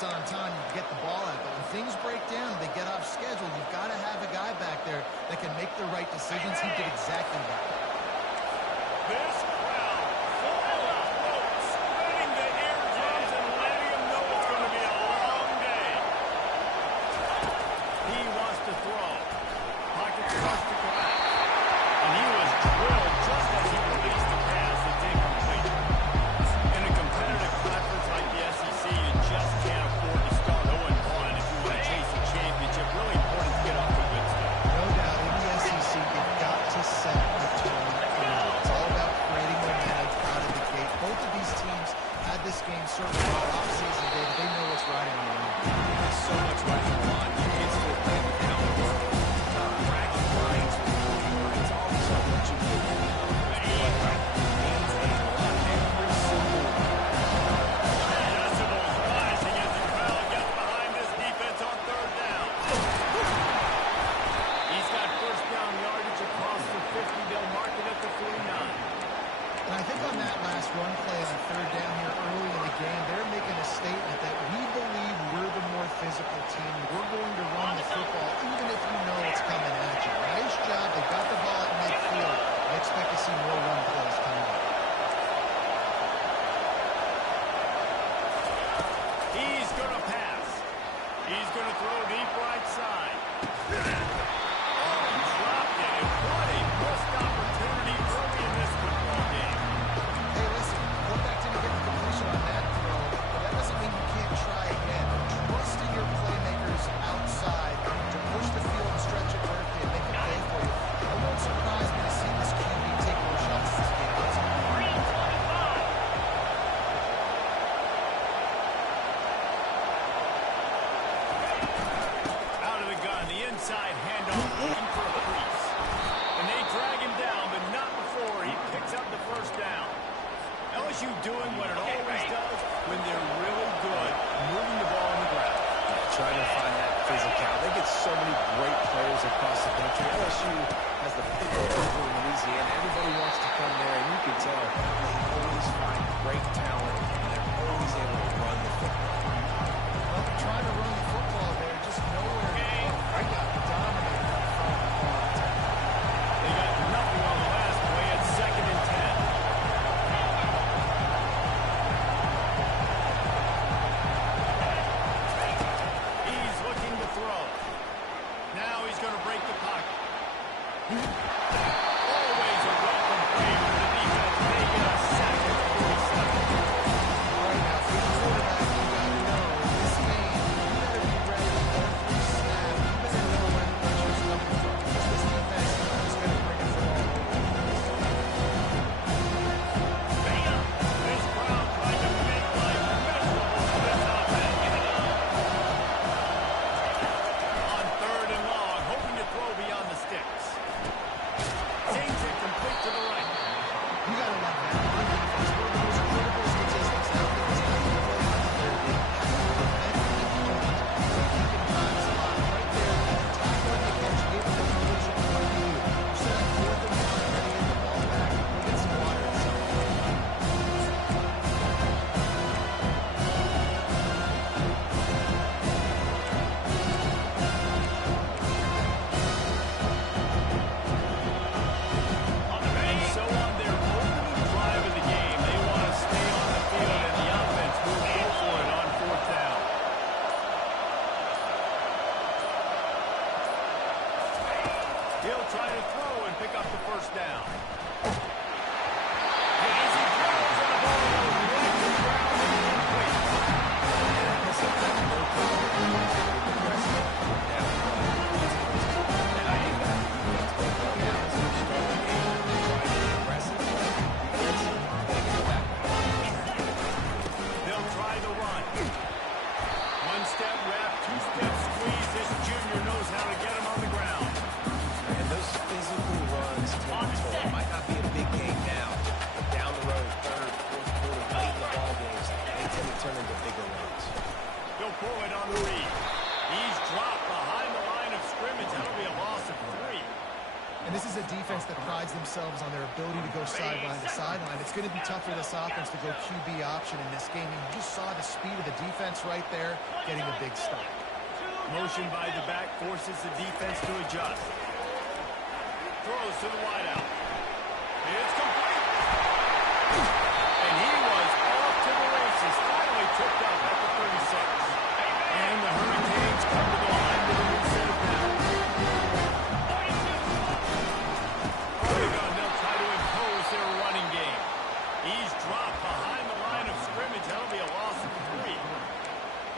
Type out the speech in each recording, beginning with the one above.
it's on time, you get the ball out. But when things break down, they get off schedule, you've got to have a guy back there that can make the right decisions. He did exactly that. This crowd full of folks spinning the eardrums and letting them know it's going to be a long day. He wants to throw. Pocket starts to collapse. And he was drilled just as he released the pass. It's incomplete. In a competitive conference like the SEC, you just can't afford to start 0-1 if you want to chase a championship. Really important to get off to a good start. No doubt, in the SEC, you've got to set the tone early. It's all about creating momentum out of the gate. Both of these teams had this game certainly all offseason, David. They know what's riding on the line. There's so much riding on the line. It's the thing with down the road. Bragging rights, recruiting rights, all this stuff that you do. But right, games mean a lot every single week. Decibels rising as the crowd gets behind this defense on third down. He's got first down yardage across the 50. They'll mark it at the 49. And I think on that last run play on third down here early in the game, they're making a statement that we believe we're the more physical team. We're going to run the football even if you know it's coming at you. Nice job. They got the ball at midfield. I expect to see more run plays coming up. He's going to pass. He's going to throw deep right side. Oh, he dropped it. And what a missed opportunity early in this football game. Hey, listen, quarterback didn't get the completion on that throw, but that doesn't mean you can't try again. Trust in your playmakers outside to push the field and stretch it vertically and make it play for you. It won't surprise me to see this QB take more shots this game. Out of the gun, the inside handoff looking for a crease. And they drag him down, but not before he picks up the first down. LSU doing what it always does when they're really good, moving the ball on the ground. Trying to find that physicality. They get so many great players across the country. LSU has the pick over in Louisiana. Everybody wants to come there, and you can tell they always find great talent, and they're always able to run the football. Well, they're trying to run the football there, just nowhere to go. They got dominated in front of the ball. They got nothing on the last play at 2nd and 10. He's looking to throw. Now he's going to break the pocket. Always prides themselves on their ability to go sideline to sideline. It's going to be tough for this offense to go QB option in this game. And you just saw the speed of the defense right there getting a big stop. Motion by the back forces the defense to adjust. Throws to the wideout. It's complete. And he was off to the races. Finally tipped up at the 36. And the Hurricanes come to the line with a new set of downs. Oregon, they'll try to impose their running game. He's dropped behind the line of scrimmage. That'll be a loss of 3.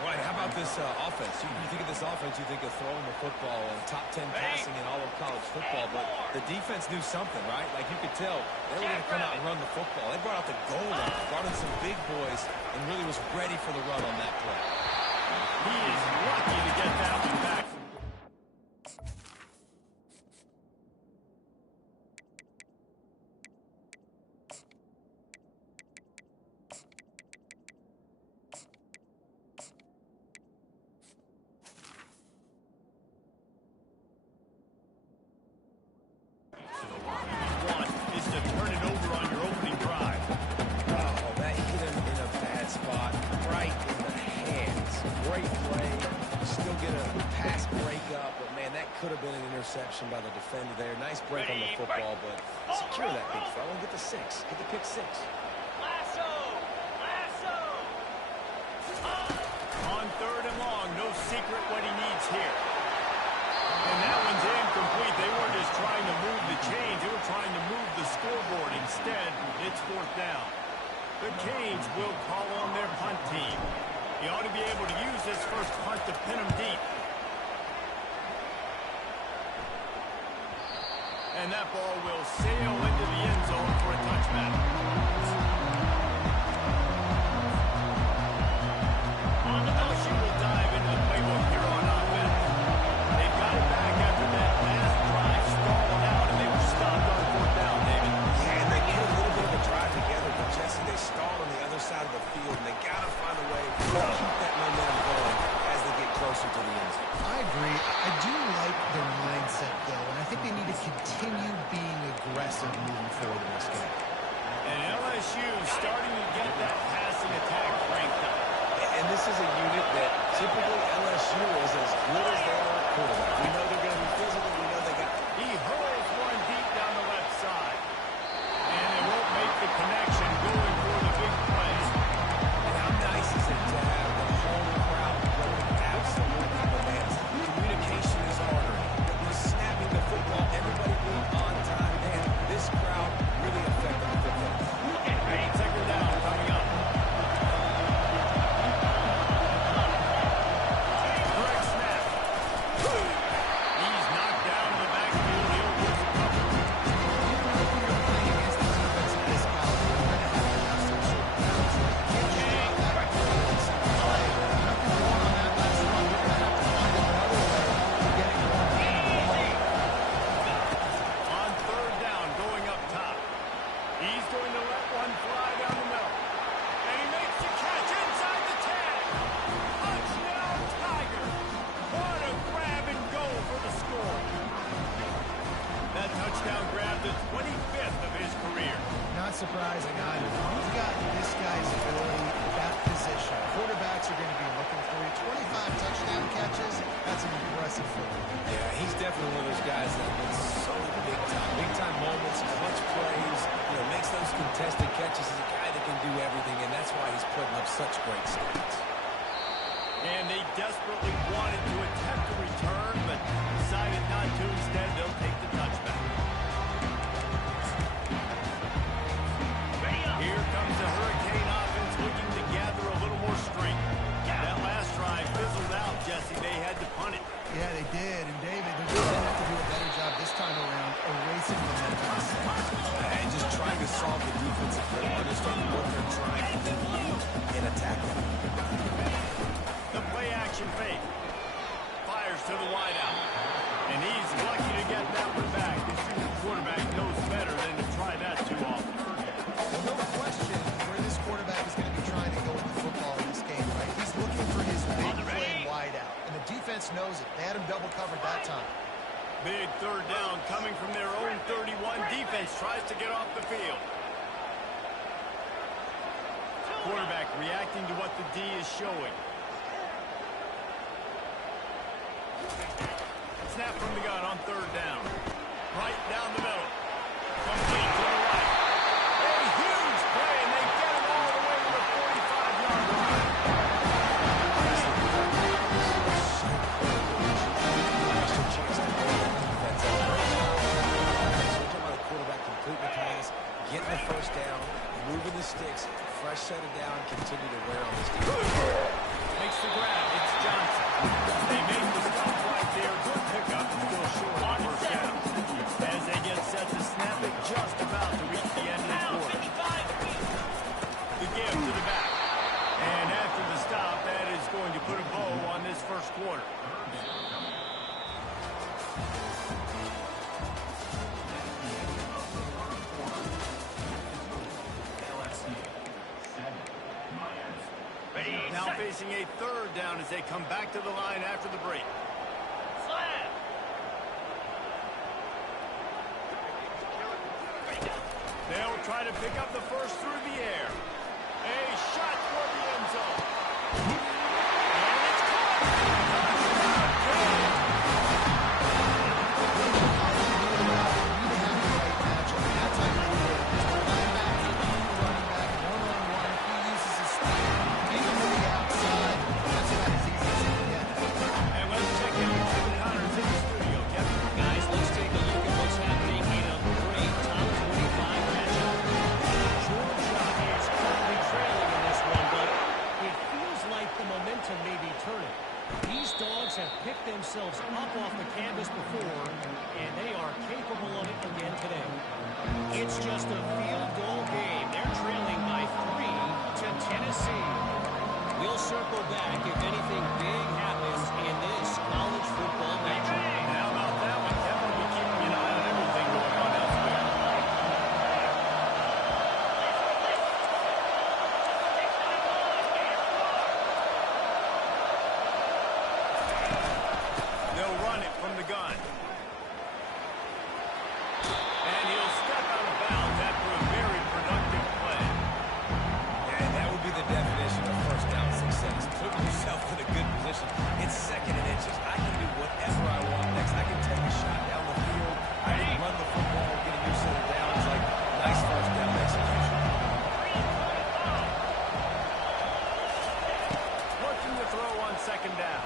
Right, how about this offense? You think of this offense, you think of throwing the football and top 10 passing in all of college football, but the defense knew something, right? Like you could tell they were going to come out and run the football. They brought out the goal line, brought in some big boys, and really was ready for the run on that play. He is lucky to get that one back. Is to turn it over on your opening drive. Oh, that hit him in a bad spot, right in the hands. Great play. Still get a pass breakup, but man, that could have been an interception by the defender there. Nice break on the football, but secure that big fella and get the 6. Get the pick 6. On 3rd and long, no secret what he needs here. And that one's incomplete. They weren't just trying to move the chains. They were trying to move the scoreboard. Instead, it's 4th down. The Canes will call on their punt team. He ought to be able to use this first punt to pin him deep. And that ball will sail into the end zone for a touchback. LSU will dive into the playbook here on offense. They've got it back after that last drive stalled out, and they were stopped on 4th down, David. Yeah, and they get a little bit of a drive together, but Jesse, they stalled on the other side of the field, and they got to find a way to keep that momentum going as they get closer to the end zone. I agree. I do like their mindset, though, and I think they need to continue being aggressive moving forward in this game. And LSU starting to get that passing attack cranked up. And this is a unit that typically LSU is as good as they are at quarterback. We know they're going to be physical. We know they got... He hurls one deep down the left side. And they won't make the connection going for the big play. And how nice is it to have the whole crowd going absolutely bananas? Communication is harder. We're snapping the football. Everybody being on time. Man, this crowd really affected the football. 2nd down coming up. Correct snap. He's knocked down in the backfield. He'll lose a couple. You're playing against the defense of this caliber. You're going to have some sort of bounce. You can't just drop that play. Nothing going on that last run. You're going to have to find another way to get it going. On 3rd down, going up top. He's going to let one fly down the middle. And he makes the catch inside the 10. Touchdown, Tiger. What a grab and go for the score. That touchdown grab, the 25th of his career. Not surprising either. You've got this guy's ability, that position. Quarterbacks are going to be looking for you. 25 touchdown catches, that's an impressive football. Yeah, he's definitely one of those guys that have been so big time. Big time moments, clutch plays, makes those contested catches. He's a guy that can do everything, and that's why he's putting up such great stats. And they desperately wanted to attempt a return, but decided not to. Instead, they'll take the touchback. Here comes the Hurricane offense looking to gather a little more strength. That last drive fizzled out, Jesse. They had to punt it. Yeah, they did. And David, they're going to have to do a better job this time around erasing the momentum. And just trying to solve the defensive play, understanding what they're trying to do and attack them. The play action fake. Fires to the wideout. And he's lucky to get that one back. Big third down coming from their own 31. Defense tries to get off the field. Quarterback reacting to what the D is showing. Snap from the gun on third down. Right down the middle. Complete to the right. A huge play, and they get him all the way to the 45-yard line. Extra chance to go on defense. We're talking about a quarterback completing the pass, getting the first down, moving the sticks, fresh set it down, continue to wear on this defense. Makes the grab. It's Johnson. They make the stop right there. Good pickup. Still short on first down. As they get set to snap it, just about to reach the end of the quarter. The give to the back. And after the stop, that is going to put a bow on this first quarter. Now facing a third down as they come back to the line after the break. They'll try to pick up the first through the air. A shot toward the end zone. And it's caught. That's how you do it. Just line back, running back, one-on-one. If he uses his speed, take him to the outside. That's about as easy as it can get. And let's check in with Kevin Connors in the studio. Kevin. Guys, let's take a look at what's happening in a great top 25 matchup. Georgia is currently trailing in this one, but it feels like the momentum may be turning. These dogs have picked themselves up off the canvas before, and they are capable of it again today. It's just a field goal game. They're trailing by 3 to Tennessee. We'll circle back if anything big happens in this college football matchup. And how about that one, Kevin? We'll be keeping an eye on everything going on elsewhere. They'll run it from the gun. And he'll step out of bounds after a very productive play. And that would be the definition of first down success. Put yourself in a good position. It's second and inches. I can do whatever I want next. I can take a shot down the field. I can run the football, get a new set of downs. Like, nice first down execution. Looking to throw on second down.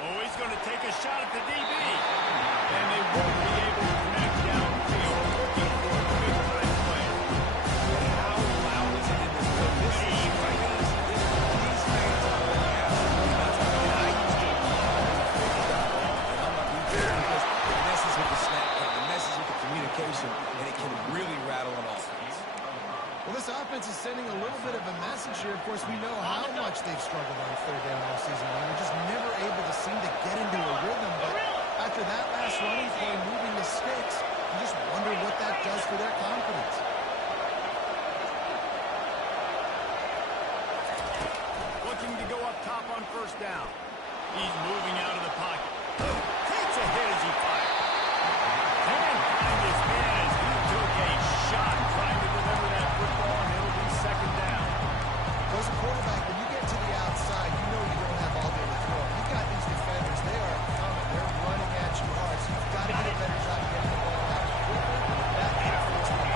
Oh, he's going to take a shot at the DB. And they won't be able to connect downfield. Looking for a big time play. How loud is it in this building? This is these fans are really absolutely nuts. I mean, I used to and I'm not rooting because it messes with the snap count, it messes with the communication, and it can really rattle an offense. Well, this offense is sending a little bit of a message here. Of course, we know how much they've struggled on third down all season long. They're just never able to seem to get into a rhythm. But after that last running play, moving the sticks, you just wonder what that does for their confidence. Looking to go up top on first down. He's moving out of the pocket. Takes a hit as he fires. Can't find his man as he took a shot trying to deliver that football, and it'll be second down. As a quarterback, when you get to the outside, you know you don't have all day to throw. You've got these defenders. They are coming. They're running at you hard. So you've got to get a better job getting the ball out. That defense will be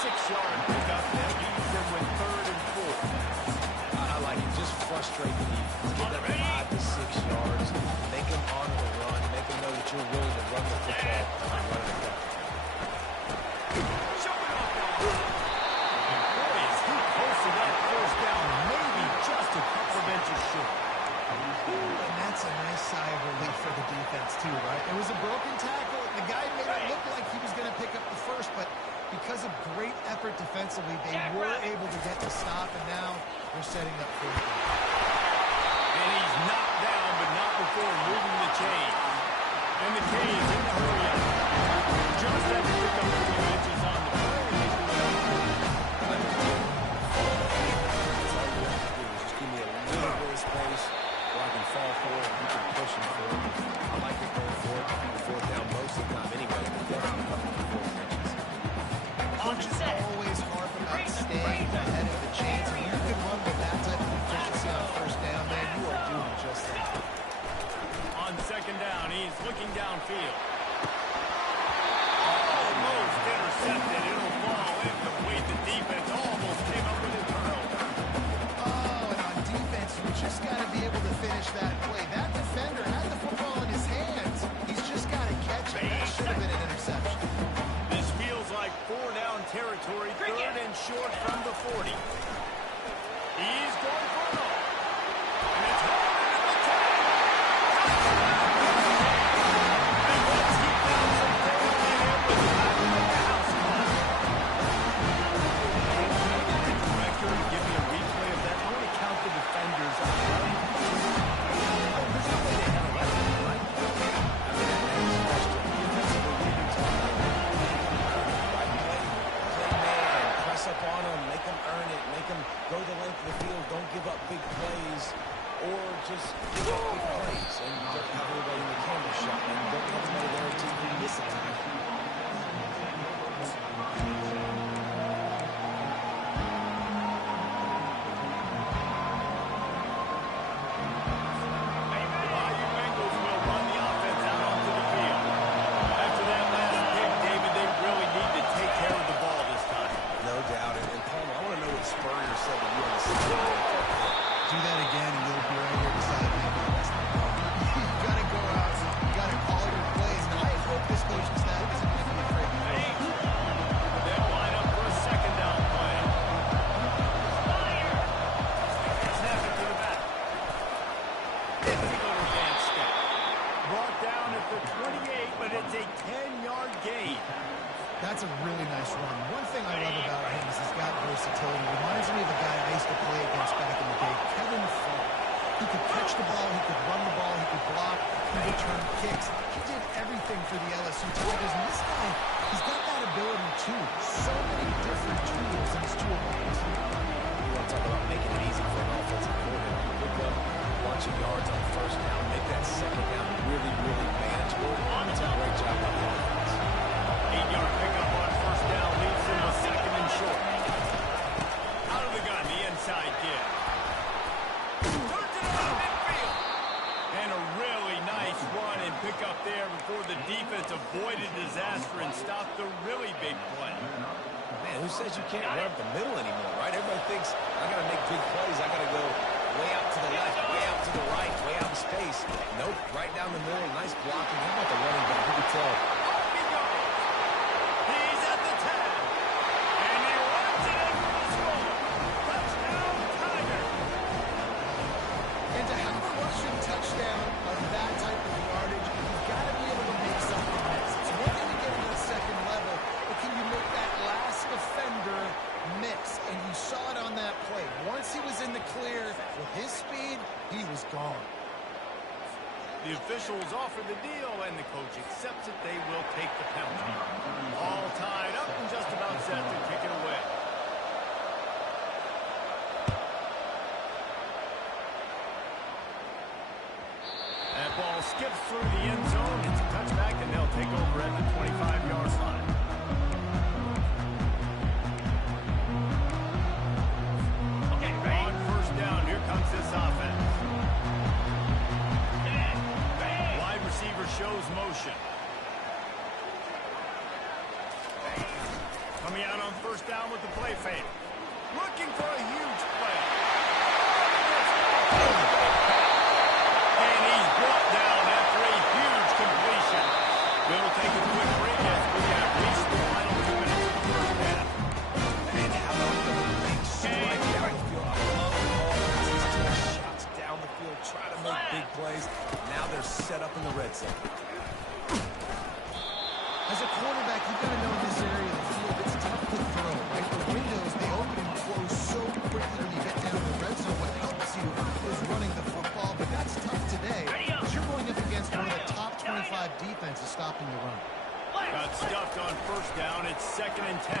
6-yard pickup that leaves them with 3rd and 4. I like it. Just frustrate the defense. Get them 5 to 6 yards. Make them honor the run. Make them know that you're willing to run the football and run it down. Boy, is he close to that 1st down. Maybe just a couple of inches short. And that's a nice sigh of relief for the defense, too, right? It was a broken tackle. The guy made it look like he was going to pick up the first, but because of great effort defensively, they were able to get the stop, and now they're setting up for it. And he's knocked down, but not before moving the chain. And the Canes in the hurry up. Just had to pick up a few inches on the play. Just give me a little bit of space where I can fall for it and you can push him for it. I like it going for it. 4th down most of the time anyway, but definitely coming to 4 inches. Coaches always harp about staying ahead of the chains. When you can run with that type of efficiency on 1st down, man, you are doing just that. On 2nd down, he's looking downfield. Almost intercepted. It'll fall incomplete. The defense almost came up with a turnover. Oh, and on defense, you just got to be able to finish that play. That defender had the football in his hands. He's just got to catch it. That should have been an interception. This feels like 4-down territory, 3rd and short from the 40. He's going for it all. And it's hard into the 10. And once he found some faith in him, was back in the house call. Director, give me a replay of that. I want to count the defenders on the right. Oh, there's no way they had a left, right? Press up on them, make them earn it, make them go the length of the field, don't give up big plays, or just give up big plays, and don't have everybody in the camera shot, and don't have anybody there until you miss a time. Do that again, and you'll be right here beside me. You've got to go out, you've got to call your plays, and I hope this coaching staff isn't going to be afraid to do it. They'll line up for a 2nd down play. Snap it to the back. It's a little advanced step. Brought down at the 28, but it's a 10-yard gain. That's a really nice run. One thing I love about him is he's got versatility. Reminds me of a guy I used to play against back in the day, Kevin Ford. He could catch the ball, he could run the ball, he could block, he could return kicks. He did everything for the LSU Tigers, and this guy, he's got that ability too. So many different tools in his toolbox. You want to talk about making it easy for an offensive coordinator. Pick up a bunch of yards on 1st down, make that 2nd down really, really manageable. It's a great job by the offense. 8-yard pickup on 1st down leaves him a 2nd and short. Out of the gun, the inside give. Turns it around midfield. And a really nice run and pick up there before the defense avoided disaster and stopped the really big play. Man, who says you can't run up the middle anymore, right? Everybody thinks, I got to make big plays. I got to go way out to the left, way out to the right, way out in space. Nope, right down the middle. Nice blocking. How about the running back? Who could tell? He's at the 10. And he runs it in for the score. Touchdown, Tiger. And to have a rushing touchdown of that type of yardage, you've got to be able to make something miss. It's one thing to get to the 2nd level, but can you make that last defender miss? And you saw it on that play. Once he was in the clear, with his speed, he was gone. The officials offer the deal, and the coach accepts it. They will take the penalty. All tied up and just about set to kick it away. That ball skips through the end zone. It's a touchback, and they'll take over at the 25-yard line. On 1st down, here comes this offense. Wide receiver shows motion. Coming out on 1st first down with the play fake. Looking for a huge play. And he's brought down after a huge completion. We'll take a quick break as we have reached the final 2 minutes of the first half. And how about the big strike down the field? I love the ball. These two shots down the field, try to make big plays. Now they're set up in the red zone. As a quarterback, you've got to know in this area of the field, it's tough to throw, right? The windows, they open and close so quickly when you get down to the red zone. What helps you is running the football, but that's tough today because you're going up against one of the top 25 defenses stopping the run. Got stuffed on first down. It's 2nd and 10.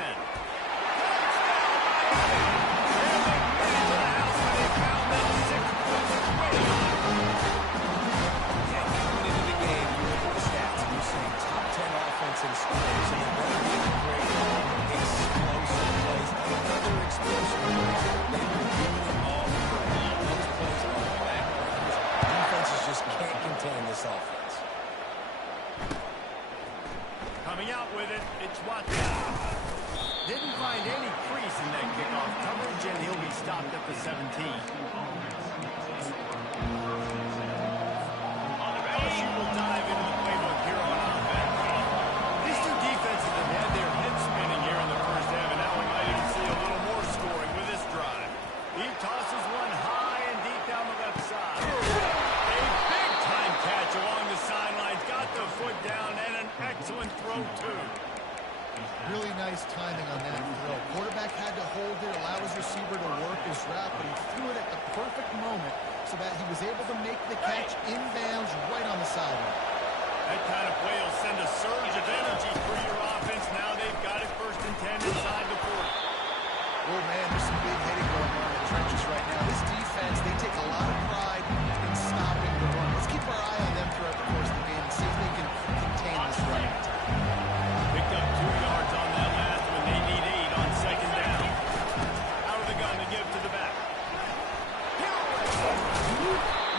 And scores, and they're going to be great, explosive plays. Another explosive play. They've been doing it all play. Those plays are backbreakers. Defenses just can't contain this offense. Coming out with it, it's Watson. Didn't find any crease in that kickoff coverage, and he'll be stopped at the 17. LSU will dive into the playbook here on offense. These two defenses have had their heads spinning here in the first half, and now we might even see a little more scoring with this drive. He tosses one high and deep down the left side. A big-time catch along the sidelines. Got the foot down, and an excellent throw, too. Really nice timing on that throw. Quarterback had to hold it, allow his receiver to work his route, but he threw it at the perfect moment so that he was able to make the catch inbounds right on the sideline. That kind of play will send a surge of energy through your offense. Now they've got it 1st and 10 inside the 40. Oh, man, there's some big hitting going on in the trenches right now. This defense, they take a lot of pride in stopping the run. Let's keep our eye on them throughout the course of the game and see if they can contain this run. Picked up 2 yards on that last one. They need 8 on 2nd down. Out of the gun to give to the back.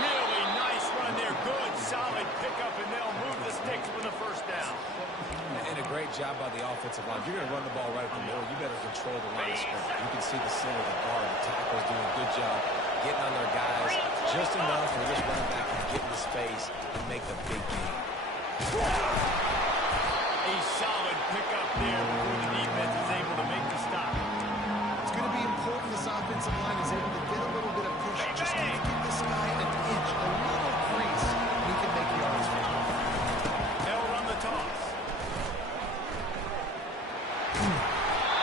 Really nice run there. Good, solid pickup, and they'll move the sticks for the 1st down. And a great job by the offensive line. If you're going to run the ball right up the middle, you better control the line of scrimmage. You can see the center of the guard. The tackle's doing a good job getting on their guys just enough for this running back to get into space and make the big game. A solid pickup there before the defense is able to make the stop. It's going to be important this offensive line is able to get a little bit of push just to give this guy an inch, a little crease, and he can make yards for him. They'll run the toss.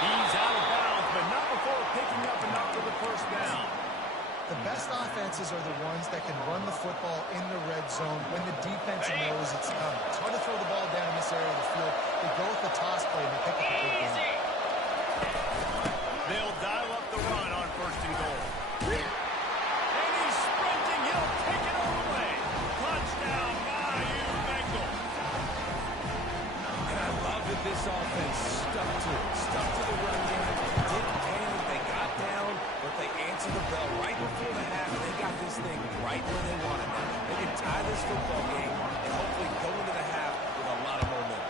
He's out of bounds, but not before picking up enough for the 1st down. The best offenses are the ones that can run the football in the red zone when the defense knows it's coming. It's hard to throw the ball down in this area of the field. They go with the toss play and they pick up a big game. They'll dial up the run on 1st and goal. And he's sprinting. He'll take it all the way. Touchdown, Bayou Bengals. And I love that this offense stuck to it. Stuck to the run game. Didn't panic. They got down, but they answered the bell right before the half. They got this thing right where they wanted it. They can tie this football game and hopefully go into the half with a lot of momentum.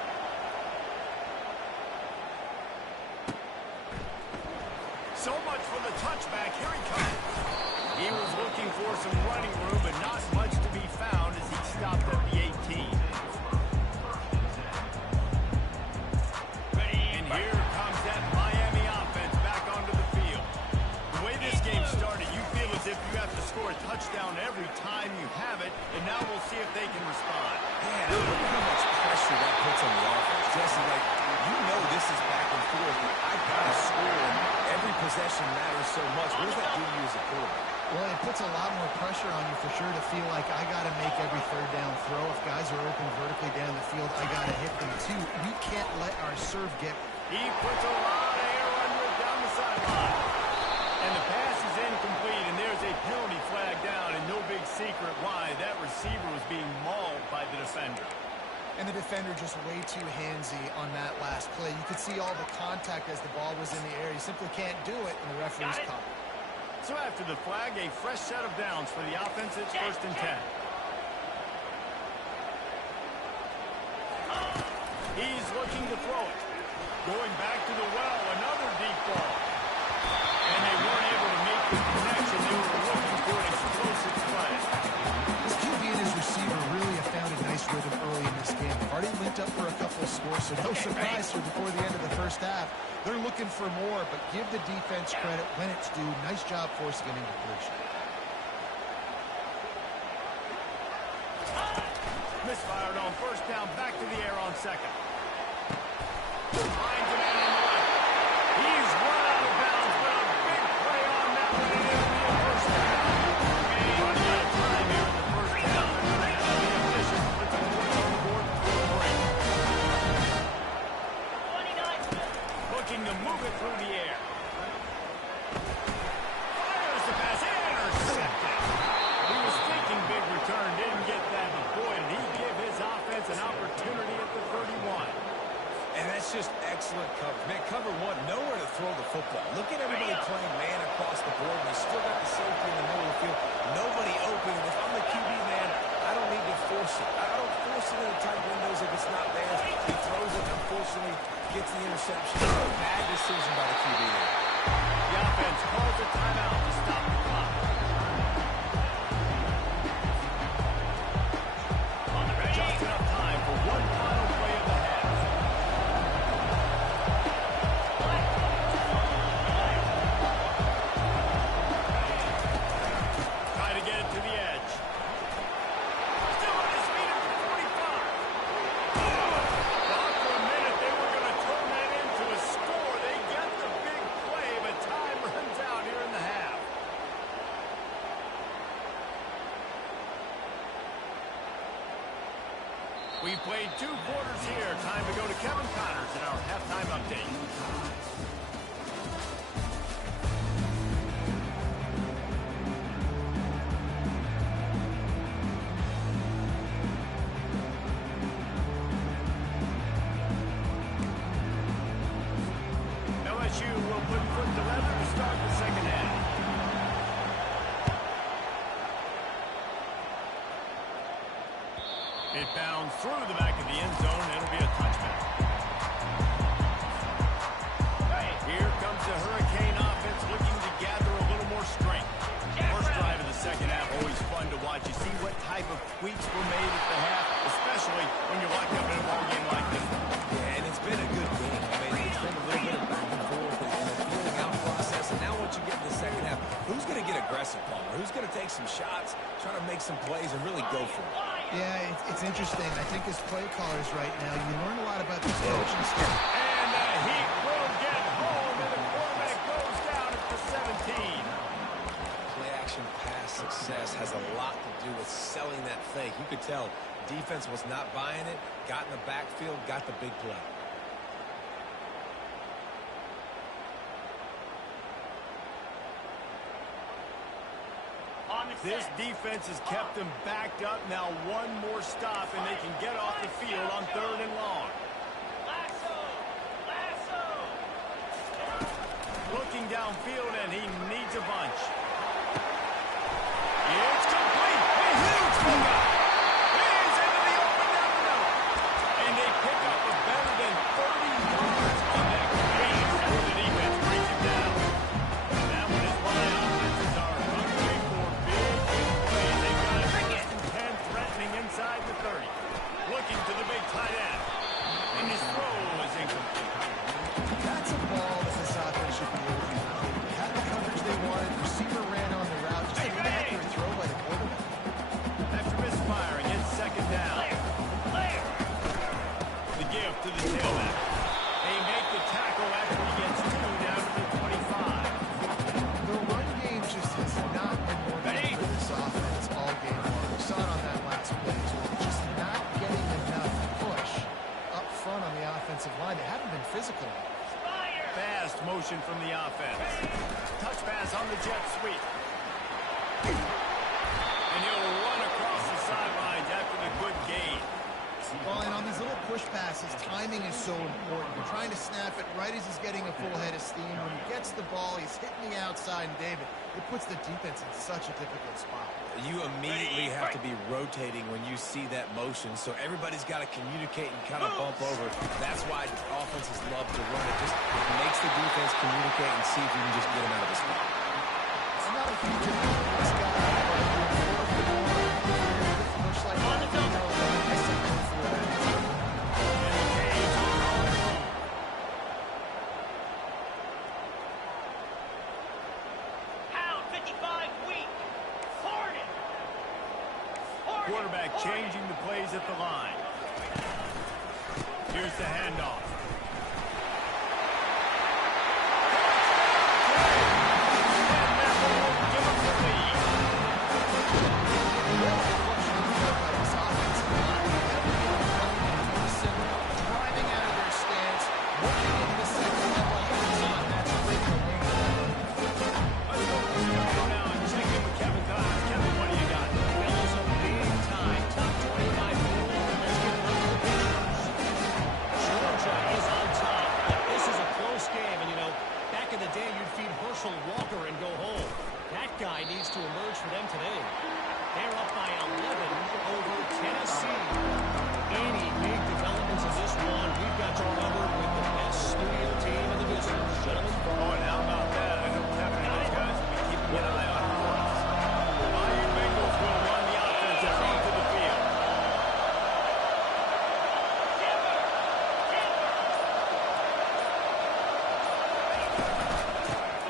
So much for the touchback. Here he comes. He was looking for some running room, but not much to be found as he stopped at the 18. And here comes that Miami offense back onto the field. The way this game started, you feel as if you have to score a touchdown every time you have it, and now we'll see if they can respond. Yeah, look at how much pressure that puts on the offense. Jesse, like, you know this is back and forth. I got to score, and every possession matters so much. What does that do to you as a quarterback? Well, it puts a lot more pressure on you for sure to feel like I got to make every 3rd down throw. If guys are open vertically down the field, I got to hit them too. We can't let our serve get. He puts a lot of air under it down the sideline. And the pass is incomplete, and there's a penalty flag down, and no big secret why. That receiver was being mauled by the defender. And the defender just way too handsy on that last play. You could see all the contact as the ball was in the air. You simply can't do it, and the referee's caught it. So after the flag, a fresh set of downs for the offense. It's 1st and 10. He's looking to throw it. Going back to the well, another deep surprised here before the end of the first half. They're looking for more, but give the defense credit when it's due. Nice job forcing it into completion. Misfired on first down, back to the air on second. Finds a man on the left. He's run out of bounds, but a big play on that one, and it'll be a first down. Running out of time here in the first half. They're going to have to be efficient. Put the points on the board before the break. Looking to move it through the air. Fires the pass, intercepted. He was thinking big return, didn't get that, but boy, did he give his offense an opportunity at the 31. And that's just excellent coverage. Man, cover one, nowhere to throw the football. Look at everybody playing man across the board, and they still got the safety in the middle of the field. Nobody open. And if I'm the QB, man, I don't need to force it. I don't force it in the tight windows if it's not there. He throws it, unfortunately, gets the interception. Bad decision by the QB there. The offense calls a timeout to stop the clock. Just enough time for one final play of the half. Try to get it to the edge. Still on his feet at the 45. Thought for a minute they were going to turn that into a score. They get the big play, but time runs out here in the half. We've played 2 quarters here. Time to go to Kevin Connors in our halftime update. LSU will put foot to leather to start the second half. It bounds through the back of the end zone. It'll be a touchback. Here comes the Hurricane offense looking to gather a little more strength. First drive of the second half, always fun to watch. You see what type of tweaks were made at the half, especially when you're locked up in a ball game like this one. Yeah, and it's been a good game. I mean, it's been a little bit of back and forth and a feeling out process. And now once you get in the second half, who's going to get aggressive, Palmer? Who's going to take some shots, try to make some plays, and really go for it? Yeah, it's interesting. I think as play callers right now, you learn a lot about this coaching staff. And the Heat will get home, and the quarterback goes down at the 17. Play-action pass success has a lot to do with selling that fake. You could tell defense was not buying it, got in the backfield, got the big play. This defense has kept them backed up. Now one more stop, and they can get off the field on 3rd and long. Looking downfield, and he needs a bunch. It's complete. A huge pickup. He's into the open down the middle. And they pick up a better than 30 yards on that great before the defense brings him down. That one is why offenses are hungry for big plays. They've got a first and 10 threatening inside the 30. Looking to the big tight end. And his throw is incomplete. That's a ball that this offense should be able to do. Had the coverage they wanted. Receiver ran on the route. Just an inaccurate throw by the quarterback. After misfiring, it's second down. The give to the tailback. They make the tackle after he gets 2 down to the 25. The run game just has not been working for this offense all game long. We saw it on that last play, too. Just not getting enough push up front on the offensive line. They haven't been physical enough. Fast motion from the offense. Touch pass on the jet sweep. And he'll run across the sidelines after the good gain. Well, and on these little push passes, timing is so important. You're trying to snap it right as he's getting a full head of steam. When he gets the ball, he's hitting the outside, and David, it puts the defense in such a difficult spot. You immediately have to be rotating when you see that motion, so everybody's got to communicate and kind of bump over. That's why offenses love to run it. Just it makes the defense communicate and see if you can just get him out of the spot. I'm not a huge fan of this guy, but push like that, I said go for it. And the Canes are on quarterback changing the plays at the line. Here's the handoff. And that will give him the lead. Driving out of their stance, working into the second level, hands-on, that's great for me. Let's go to the studio now and check in with Kevin Cox. Kevin, what do you got? Well, it's a big-time top 25 pool. Let's get one of the pictures. Georgia is on top, but this is a close game. And, you know, back in the day, you'd feed Herschel Walker and go home. That guy needs to emerge for them today. They're up by 11 over Tennessee. Any big developments in this one, we've got you covered with the best studio team in the business. Gentlemen. Oh, and how about that? I know Kevin and those guys will be keeping an eye on the points. The Bayou Bengals will run the offense onto the field.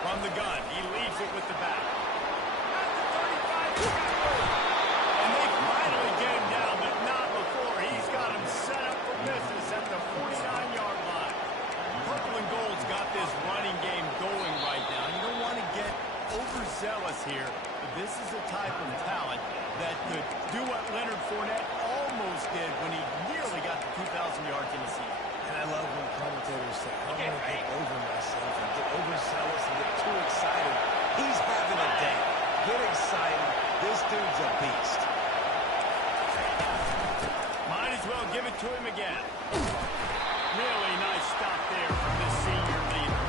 From the gun, he leaves it with the back. And they finally get him down, but not before. He's got him set up for business at the 49-yard line. Purple and Gold's got this running game going right now. You don't want to get overzealous here, but this is a type of talent that could do what Leonard Fournette almost did when he nearly got to 2,000 yards in the season. And I love when commentators say, I don't want to get over myself and get overzealous and get too excited. He's having a day. Get excited. This dude's a beast. Might as well give it to him again. Really nice stop there from this senior leader.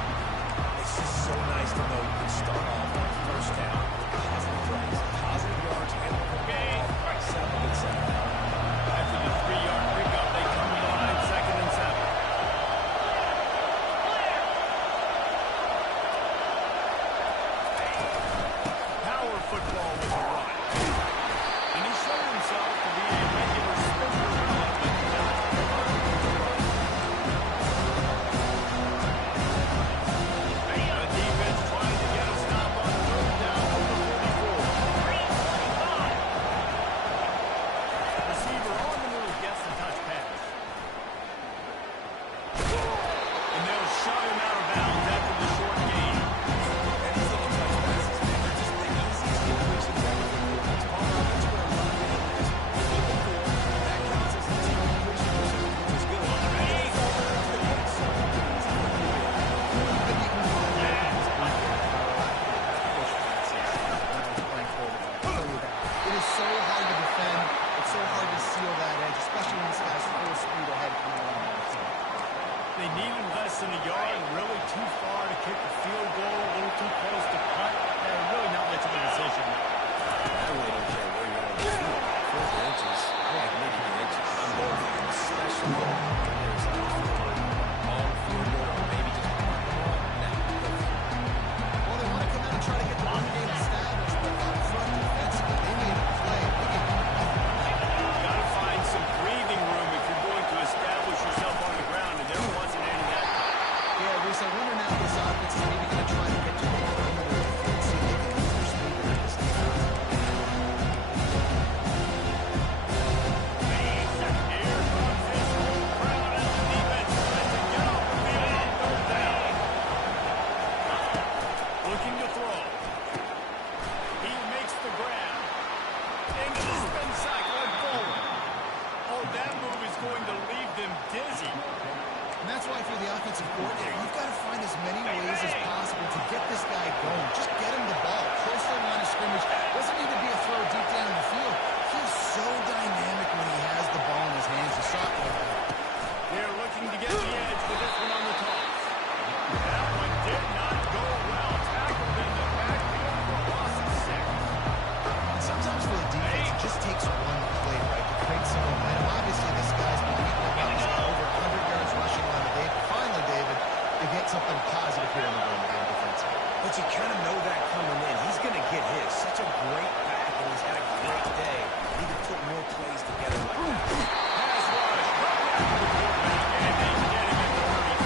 It's just so nice to know you can start off on first down with positive plays, positive yards, and set up a good second down. After the 3-yard pickup, they come to the line, 2nd and 7. Power football with the run. And he showed himself to be a regular spender runner, but not a runner with the run. The defense trying to get a stop on 3rd down over 44. Receiver on the move gets the touch pass. And they'll shove him out of bounds after the short gain. And these little touch passes, man, they're just the easiest completions ever for quarterbacks. Paul Roberts would have run it is looking for it. That counts as an easy completion, which is good. It is so hard to defend. It's so hard to seal that edge, especially when this guy's full speed ahead from the line. They needed less than a yard, really too far to kick the field goal, a little too close to punt. They're really not much of a decision. I really don't care where you're on the field. 4 inches, I like maybe inches. I'm going for it, especially when there's no field on field goal or maybe just on the ball. Now, Well, they want to come out and try to get the run game established, but up front defensively, they made a play. They gave him nothing. You got to find some breathing room if you're going to establish yourself on the ground, and there wasn't any that time. Yeah, Reese, I wonder now if this offense is maybe going to try to get to the perimeter of the field, see if they can use their speed to hurt this defense. Here comes his whole crowd as the defense tries to get off the field on 3rd down. Looking to throw. He makes the grab. Into the spin cycle and forward. Oh, that move is going to leave them dizzy. And that's why for the offensive coordinator, you've got to find as many ways as possible to get this guy going. Just get him the ball. Close to the line of scrimmage. Doesn't need to be a throw deep down the field. He's so dynamic when he has the ball in his hands. You saw it right there. They're looking to get the edge with this one on the toss. That one did not go well. Tackled in the backfield for a loss of 6. And sometimes for the defense, it just takes one play, right, to create some momentum. Obviously, this guy's been beating up on this guy over 100 yards rushing on the day. Finally, David, they get something positive here in the run game defensively. but you kind of know that coming in. He's going to get his. Such a great back, and he's had a great day. He can put more plays together like that. Pass rush. Right after the quarterback, and they get him at the 32.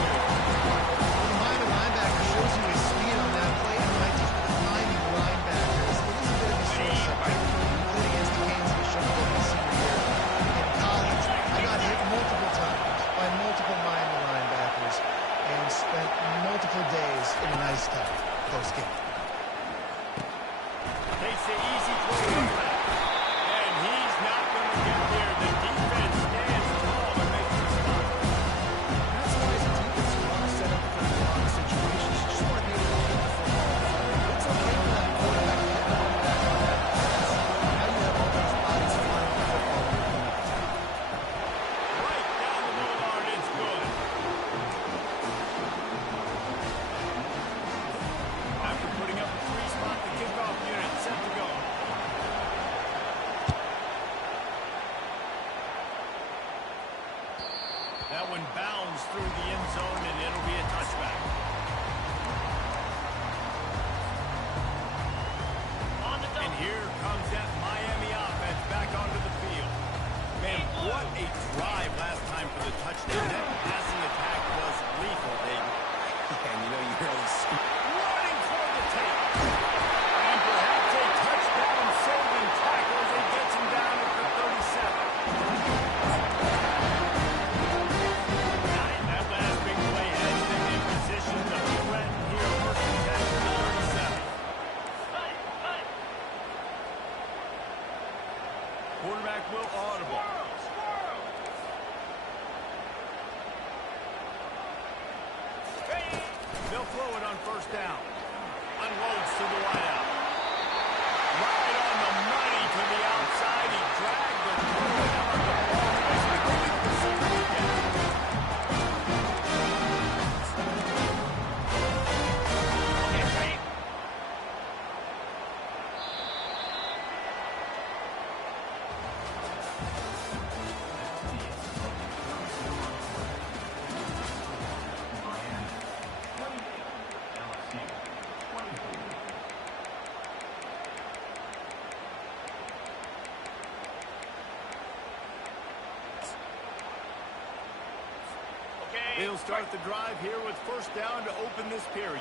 Well, the minor linebacker shows you his speed on that play, and like just climbing linebackers. It is a bit of a source of right. He played against the Kansas, showed what we see is tough. Close game. Takes the easy throw to the left. And he's not going to get there. The defense stands tall and makes the stop. That's why as a defense, you want to set up for the wrong situations. You just want to be able to get the football. It's okay for that quarterback to get the ball back on that pass. Now you have all those bodies flying the football. Right down the middle of it, it's good. After putting up a three-spot, the kickoff unit set to go. That one bounds through the end zone, and it'll be a touchback. And here comes that Miami offense back onto the field. Man, what a drive last time for the touchdown. That passing attack was lethal, Dave. And you know, you hear all this Running toward the tape. And perhaps a touchdown saving tackle as he gets him down at the 37. That last big play has them in position to threaten here. First and 10 from the 37. Quarterback will audible. They'll throw it on first down. Unloads to the wideout. Right on the money to the outside. He dragged the throw. How about the ball placement? Really pursued it again. They'll start the drive here with first down to open this period.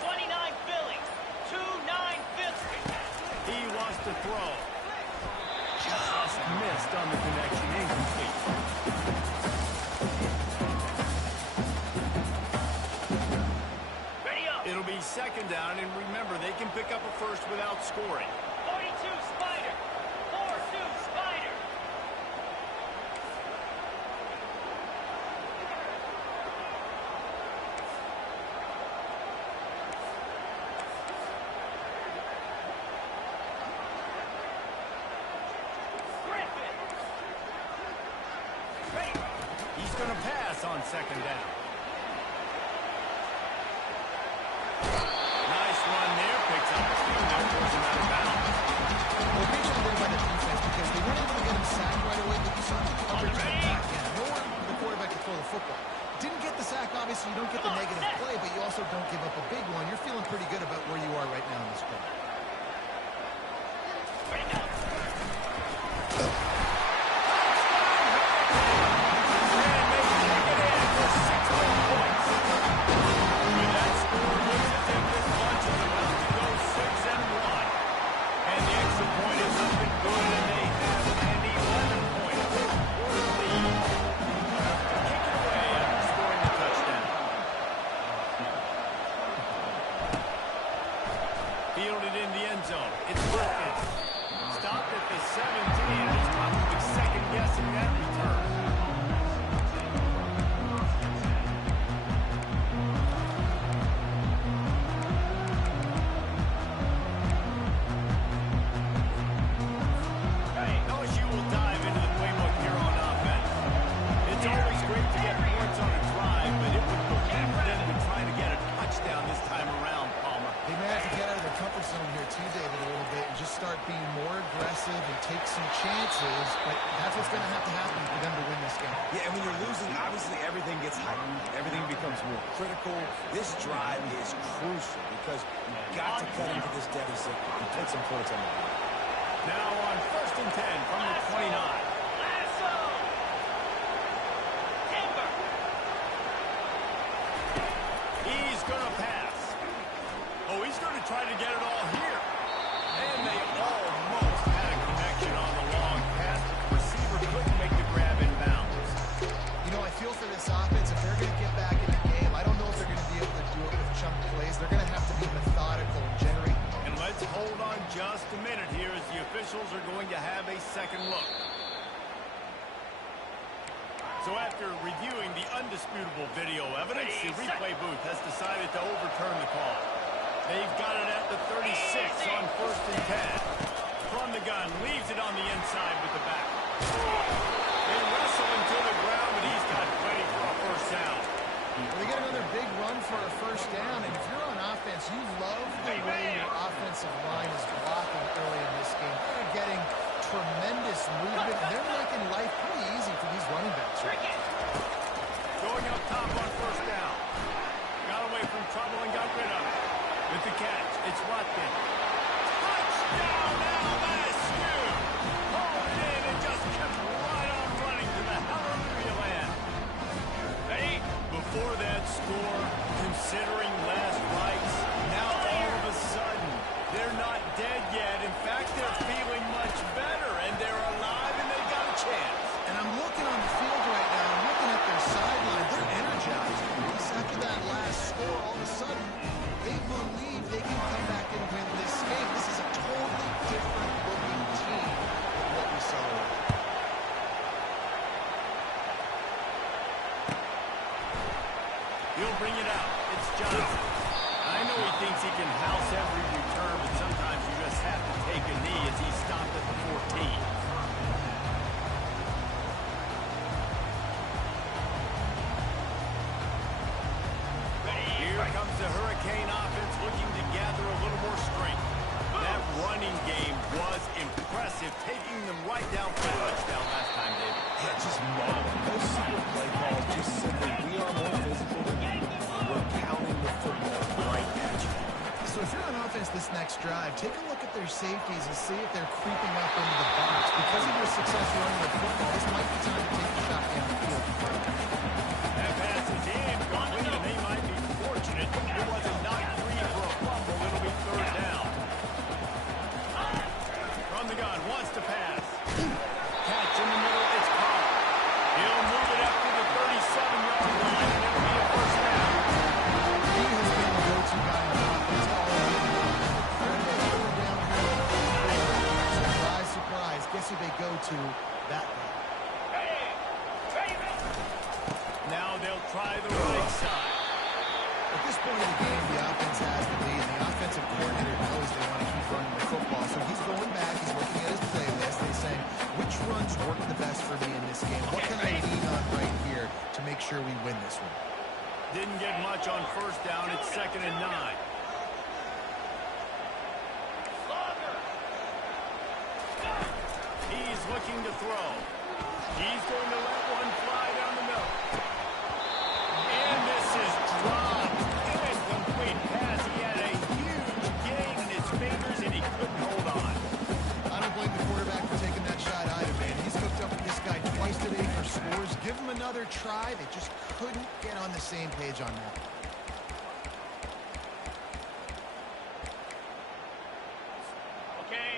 29 Philly, 2-9 Philly. He wants to throw. Just missed on the connection. Incomplete. Ready up. It'll be second down, and remember, they can pick up a first without scoring. 42 Spider, 4-2 Spider. Griffin. Ready. He's going to pass on second down. Nice run there. Picks up a few. That throws him out of bounds. Well, great job there by the defense because they weren't able to get him sacked right away, but you saw the coverage in the back end. Nowhere for the quarterback to throw the football. Didn't get the sack, obviously. You don't get the negative play, but you also don't give up a big one. You're feeling pretty good about where you are right now in this game. Ready now. And they kick it in for 6 points. With that score, looks as if this bunch is about to go 6-1. And the extra point is looking good, and they have an 11-point fourth-quarter lead. Kick it away after scoring the touchdown. Fielded in the end zone. It's lifted. Stopped at the 17, and he's probably second-guessing that return. LSU will dive into the playbook here on offense. It's always great to get points on a drive, but it would behoove them to try to get a touchdown this time around, Palmer. They may have to get out of their comfort zone here too, David, a little bit and just start being more aggressive and take some chances, but that's what's going to have to happen for them to win this game. Yeah, and when you're losing, obviously everything gets heightened. Everything becomes more critical. This drive is crucial because you've got to cut into this deficit and put some points on the board. Now on first and 10 from the 29. Lasso. Timber. He's going to pass. Oh, he's going to try to get it all here. And they almost had a connection on the long pass. The receiver couldn't make the grab in bounds. You know, I feel for this offense, if they're going to get back in the game, I don't know if they're going to be able to do it with chunk plays hold on just a minute here as the officials are going to have a second look. So after reviewing the undisputable video evidence, the replay booth has decided to overturn the call. They've got it at the 36 on 1st and 10. From the gun, leaves it on the inside with the back. They wrestle him to the ground, but he's got plenty for a first down. Well, they get another big run for a first down, and if you're on offense, you love the way your offensive line is blocking early in this game. They're getting tremendous movement, and they're making life pretty easy for these running backs right now. Going up top on first down. Got away from trouble and got rid of it. With the catch, it's Watkins. Touchdown, LSU! Hauled it in and just kept right on running to the hallelujah land. Before that score, considering last rites, now all of a sudden, they're not dead yet. In fact, they're feeling much better, and they're alive, and they've got a chance. And I'm looking on the field right now, I'm looking at their sideline. They're energized. Because after that last score, all of a sudden, they believe they can come back and win this game. This is a totally different looking team than what we saw earlier. He'll bring it out. It's Johnson. I know he thinks he can house every return, but sometimes you just have to take a knee as he stopped at the 14. Here comes the Hurricane offense looking to gather a little more strength. That running game was impressive, taking them right down for a touchdown last time, David. Yeah, just modeling. Those super play calls just simply, we are more physical than you. We're counting the football right at you. So if you're on offense this next drive, take a look at their safeties and see if they're creeping up into the box. Because of your success running the football, this might be time to take a shot down the field. That pass is in, complete, and they might be fortunate. It wasn't not free for a fumble. It'll be third down. From the gun, wants to pass. Catch in the middle, it's caught. He'll move it up to the 37-yard line, and it'll be a first down. He has been the go-to guy on offense all year. Surprise, surprise. Guess who they go to? That guy. Now they'll try the right side. At this point in the game, the offense has the lead, and the offensive coordinator knows they want to keep running the football. So he's going back, he's looking at his playlist, and he's saying, which runs work the best for me in this game? What can I lean on right here to make sure we win this one? Didn't get much on first down. It's 2nd and 9. He's looking to throw. He's going to let one fly down the middle. And this is dropped. Incomplete pass. He had a huge gain in his fingers, and he couldn't hold on. I don't blame the quarterback for taking that shot either, man. He's hooked up with this guy twice today for scores. Give him another try. They just couldn't get on the same page on that.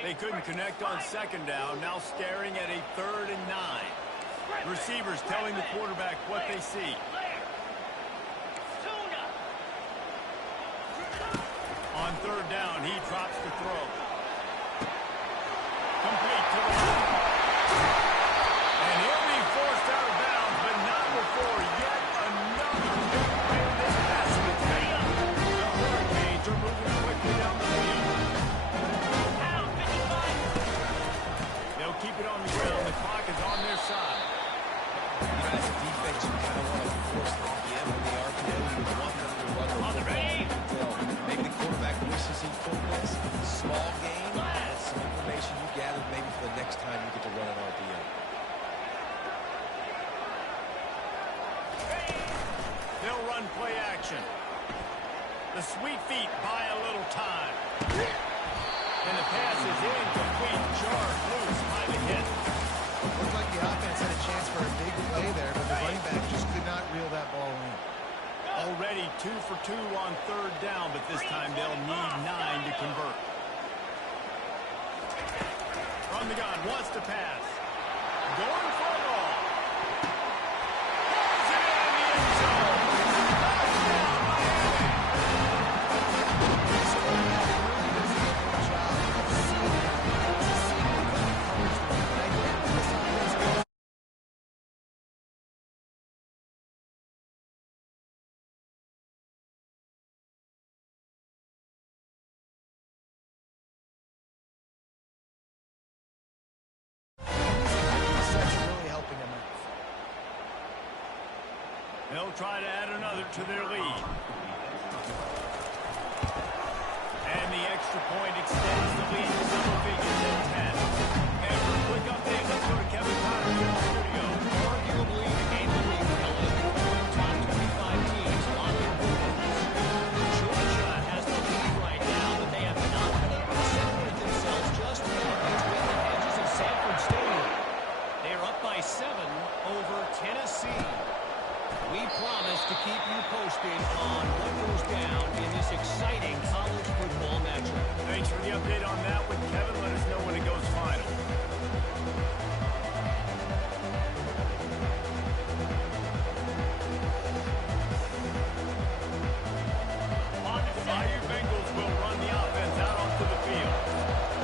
They couldn't connect on 2nd down. Now staring at a 3rd and 9. Receivers telling the quarterback what they see. On 3rd down, he drops the throw. Complete to the left. And he'll be forced out of bounds, but not before yet another big play in this passing attack. The Hurricanes are moving quickly down the field. They'll keep it on the ground. The clock is on their side. As a defense, you kind of want to force them at the end of the RPO. You want them to run the football. Maybe the quarterback wishes he took this. Small game. That's some information you gathered maybe for the next time you get to run an RPO. They'll run play action. The sweet feet buy a little time. And the pass is incomplete. Jarred loose by the hit. Looked like the offense had a chance for a big play there, but the running back just could not reel that ball in. Already 2 for 2 on 3rd down, but this time they'll need 9 to convert. From the gun, wants to pass. Going for a ball. Throws it in the end zone. Touchdown, Miami. they'll try to add another to their lead. And the extra point extends the lead to double figures at 10. And for a quick update, let's go to Kevin Connor in the studio. Arguably the game of the week, fellas. Top 25 teams on their boards. Georgia has the lead right now, but they have not been able to separate themselves just yet between the edges of Sanford Stadium. They are up by 7 over Tennessee. We promise to keep you posted on what goes down in this exciting college football matchup. Thanks for the update on that one, Kevin. Let us know when it goes final. The Bayou Bengals will run the offense out onto the field.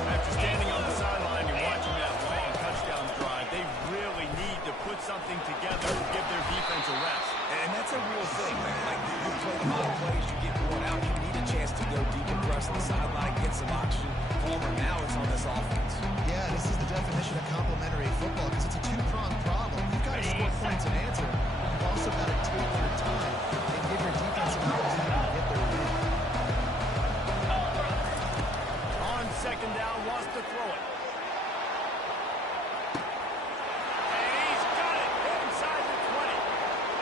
After standing on the sideline and watching that long touchdown drive, they really need to put something together to give their defense a rest. And that's a real thing, man. Like, you play a lot of plays, you get worn out, you need a chance to go decompress on the sideline, get some oxygen. Palmer, now it's on this offense. Yeah, this is the definition of complementary football because it's a two-pronged problem. You've got to score points and answer. You've also got to take your time and give your defense an opportunity to get their win. On second down, wants to throw it. And he's got it inside the 20.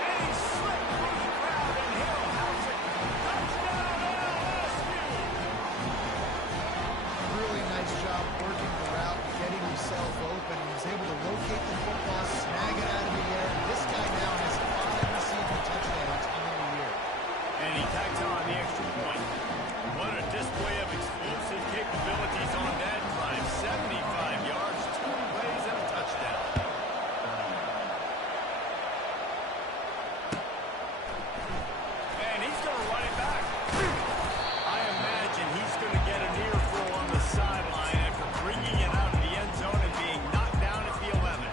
And he slipped through the crowd, and he'll house it. Touchdown, LSU! Really nice job working the route, getting himself open. He was able to locate the football, snag it out of the air. This guy now has 5 receiving touchdowns on the year. And he tacks on the extra point. What a display of explosive capabilities on that drive. 75 yards, 2 plays, and a touchdown. And he's going to run it back. I imagine he's going to get an earful on the sideline after bringing it out of the end zone and being knocked down at the 11.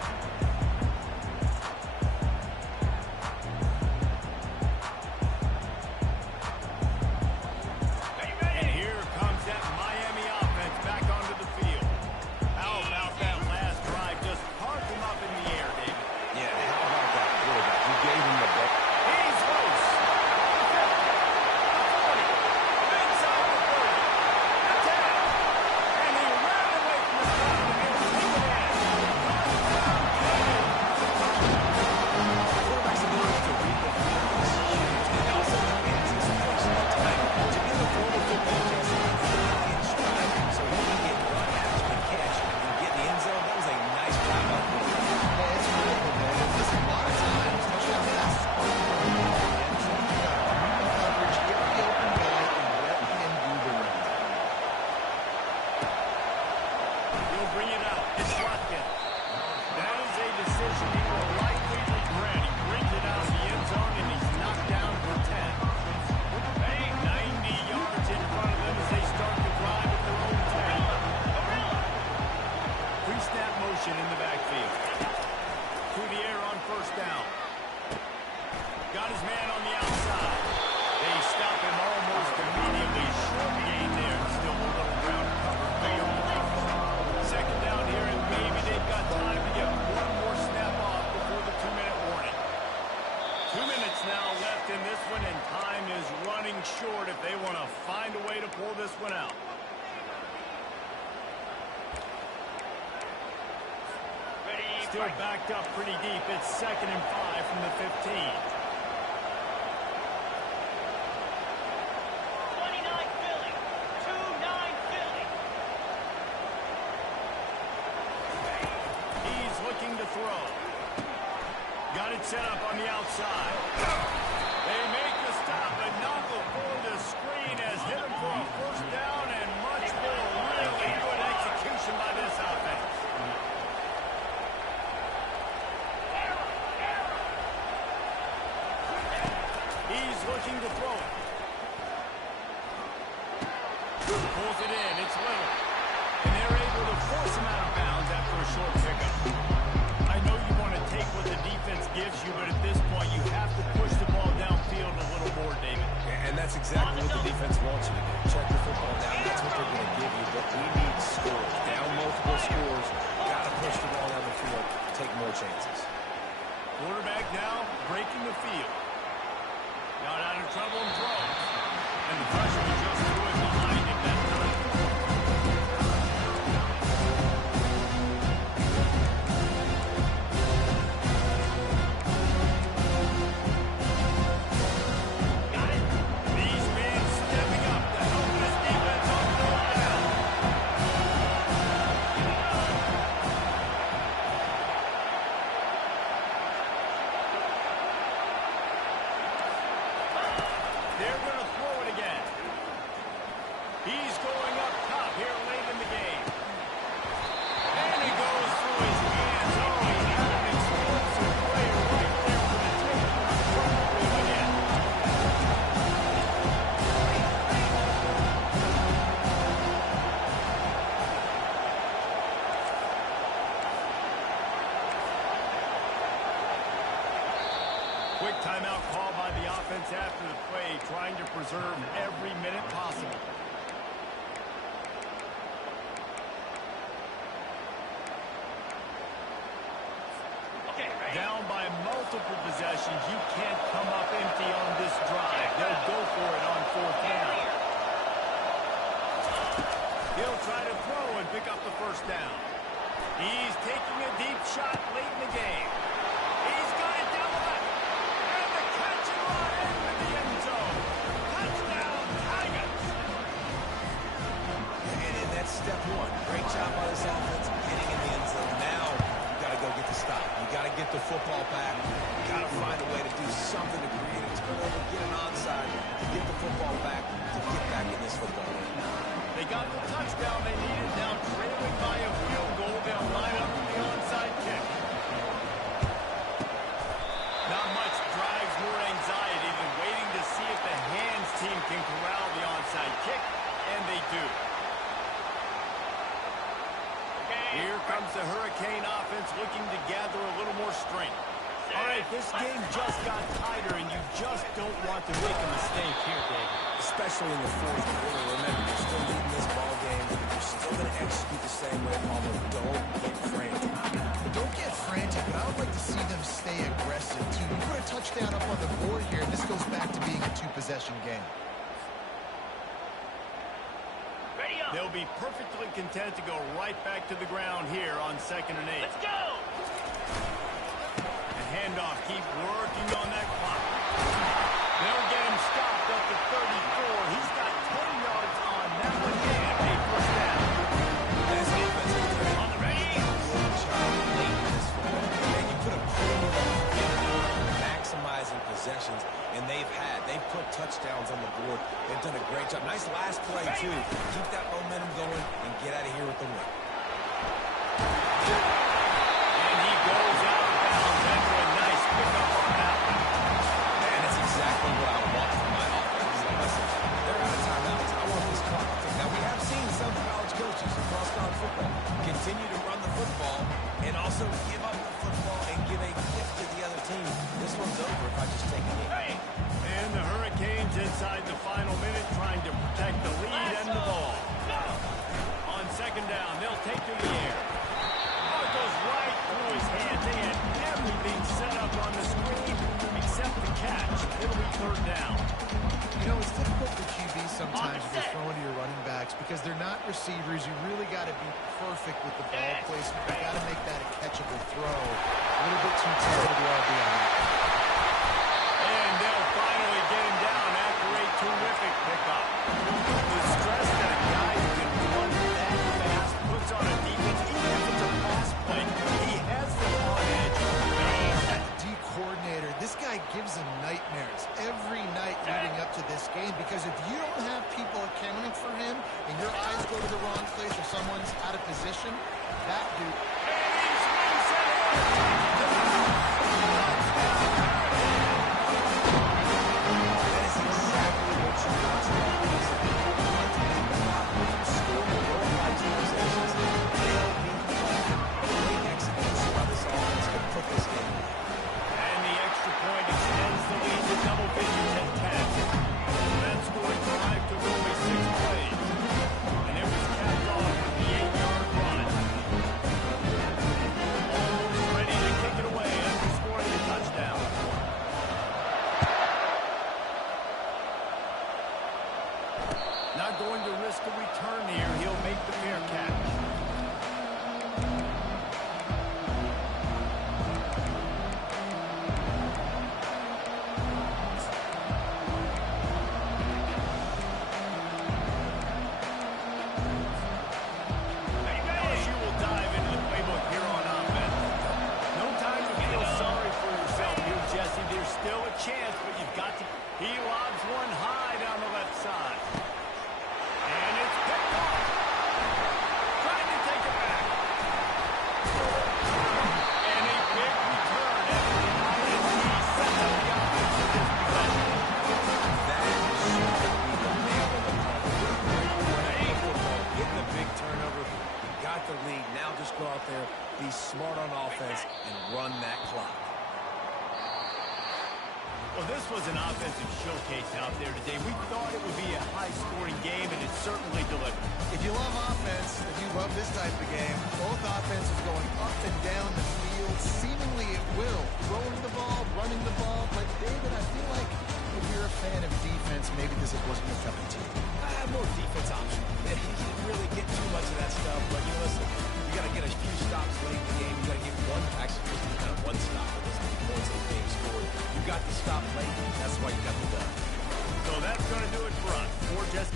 And here comes that Miami offense back onto the field. How about that last drive? Just park him up in the air, David. Yeah, how about that quarterback? You gave him the ball. He's loose. The 50, the 40, inside the 30, the 10. And he ran away from the crowd and he'll take it in. Touchdown, Miami. Quarterback's ability to read the field is huge, and also anticipation of time. To be the former football Jason in stride, so he can get run after the catch and get the end zone. That was a nice job by the quarterback. Yeah, it's critical, man. Listen, a lot of times, touchdown passes are overlooked. And so you got to read the coverage, get the open guy, and let him do the rest. He'll bring it out. It's Watkins. That is a decision he will likely regret. He brings it out of the end zone and he's knocked down for 10. 90 yards in front of them as they start to drive at their own 10. Pre-snap motion in the backfield. Through the air on first down. Got his man on the outside. They stop him almost immediately. Short gain there. Still a little ground cover. Second down here, and maybe they've got time to get one more snap off before the 2-minute warning. 2 minutes now left in this one, and time is running short if they want to find a way to pull this one out. Still backed up pretty deep. It's 2nd and 5 from the 15. 29 Philly. 2-9 Philly. He's looking to throw. Got it set up on the outside. They make the stop, but not before the screen has hit him for a first down and much more. Really good execution by this offense. He's looking to throw it. Pulls it in. It's Little. And they're able to force him out of bounds after a short pickup. I know you want to take what the defense gives you, but at this point you have to push the ball downfield a little more, David. And that's exactly what the defense wants you to do. Check the football down. That's what they're going to give you. But we need scores. Down multiple scores. Got to push the ball down the field. Take more chances. Quarterback now breaking the field. He's going up top here late in the game. And he goes through his hands. Oh, he had an explosive play right there for the take. Perfectly went in. Quick timeout call by the offense after the play, trying to preserve every minute possible. Down by multiple possessions. You can't come up empty on this drive. They'll go for it on fourth down. He'll try to throw and pick up the first down. He's taking a deep shot late in the game. He's got it down the left. And the catch and run into the end zone. Touchdown, Tigers. And that's step one. Great job by this offense getting in the end zone. Now you got to go get the stop. You got to get the football back. You got to find a way to do something to create a turnover, get an onside, to get the football back, to get back in this football game. They got the touchdown they needed. Now trailing by a field goal. They'll line up the onside kick. Not much drives more anxiety than waiting to see if the hands team can corral the onside kick, and they do. Here comes the Hurricane offense looking to gather a little more strength. All right, this game just got tighter, and you just don't want to make a mistake here, Dave. Especially in the fourth quarter. Remember, you're still leading this ball game. You're still going to execute the same way, although don't get frantic. Don't get frantic, but I would like to see them stay aggressive, too. You put a touchdown up on the board here, and this goes back to being a two-possession game. They'll be perfectly content to go right back to the ground here on 2nd and 8. Let's go! The handoff, keep working on that clock. They'll get him stopped up to 34. He's got 10 yards on that one and a first down. This offense is doing On the ready. good job late in this football game. Man, you put a premium on maximizing possessions, and they've put touchdowns on the board. They've done a great job. Nice last play, too. Keep that momentum going and get out of here with the win. And he goes out of bounds after a nice pickup on that one. Man, that's exactly what I want from my offense. Like, listen, they're out of timeouts. I want this clock to tick. Now, we have seen some college coaches across college football continue to run the football and also give up the football and give a gift to the other team. This one's over if I just take a hit. And the Hurricanes inside the final minute trying to protect the lead and the ball. On 2nd down, they'll take to the air. Oh, it goes right through his hands. They had everything set up on the screen except the catch. It'll be 3rd down. You know, it's difficult for QBs sometimes when you're throwing to your running backs because they're not receivers. You really got to be perfect with the ball placement. You got to make that a catchable throw. A little bit too tight for the RB on that. And they'll finally get him down after a terrific pickup. The stress that a guy who can run that fast puts on a defense, even if it's a pass play, he has them on edge. That D coordinator, this guy gives him nightmares every night leading up to this game because if you don't have people accounting for him and your eyes go to the wrong place or someone's out of position, that dude... And the extra point extends the lead to double digits at 10. That scoring drive took only 6 plays. And it was capped off with the 8-yard run. Almost ready to kick it away after scoring the touchdown. Not going to risk a return here. He'll make the fair catch. LSU will dive into the playbook here on offense. No time to feel sorry for yourself here, Jesse. There's still a chance, but you've got to... He lobs one high down the left side. And be smart on offense and run that clock. Well, this was an offensive showcase out there today. We thought it would be a high-scoring game, and it certainly delivered. If you love offense, if you love this type of game, both offenses going up and down the field, seemingly at will. Throwing the ball, running the ball. But, David, I feel like if you're a fan of defense, maybe this wasn't a cup of tea. More defense option. You didn't really get too much of that stuff, but you listen, you got to get a few stops late in the game. You got to get one, actually, just kind of one stop with this points of the game scored. You got to stop late. That's why you got the dub. So that's going to do it for us. For just...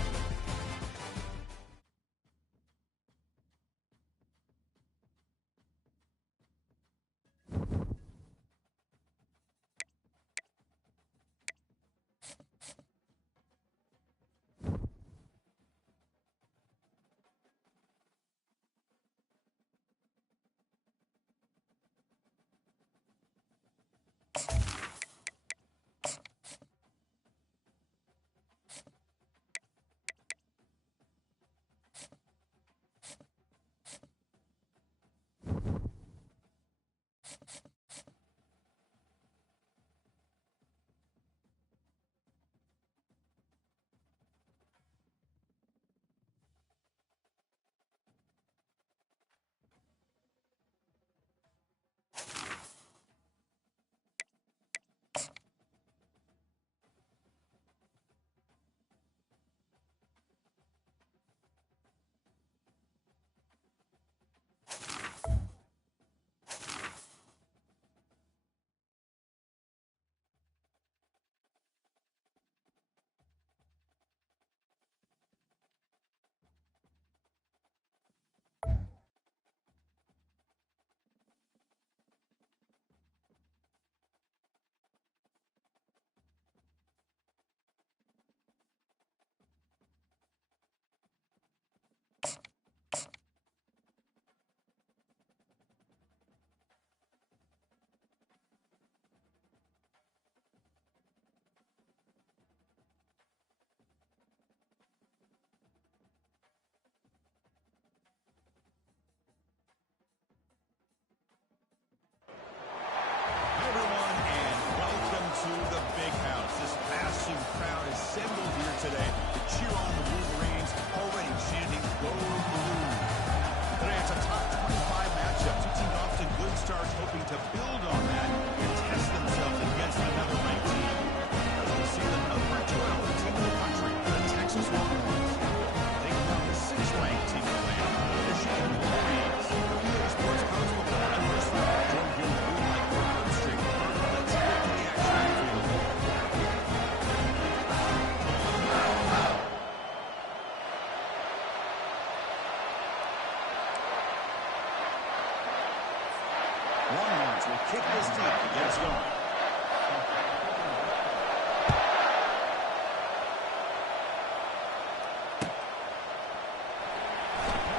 assembled here today to cheer on the Wolverines, already chanting "Go Blue." Today it's a top 25 matchup. Two teams off to good starts, hoping to build on that and test themselves against another ranked team. As we see the number 12 team in the country, the Texas Longhorns. They become the 6th-ranked team in the land, the Michigan Wolverines. EA Sports College Football and first round. Joined here in the booth like third string. Let's get to the action field. Longhorns will kick this deep to get us going.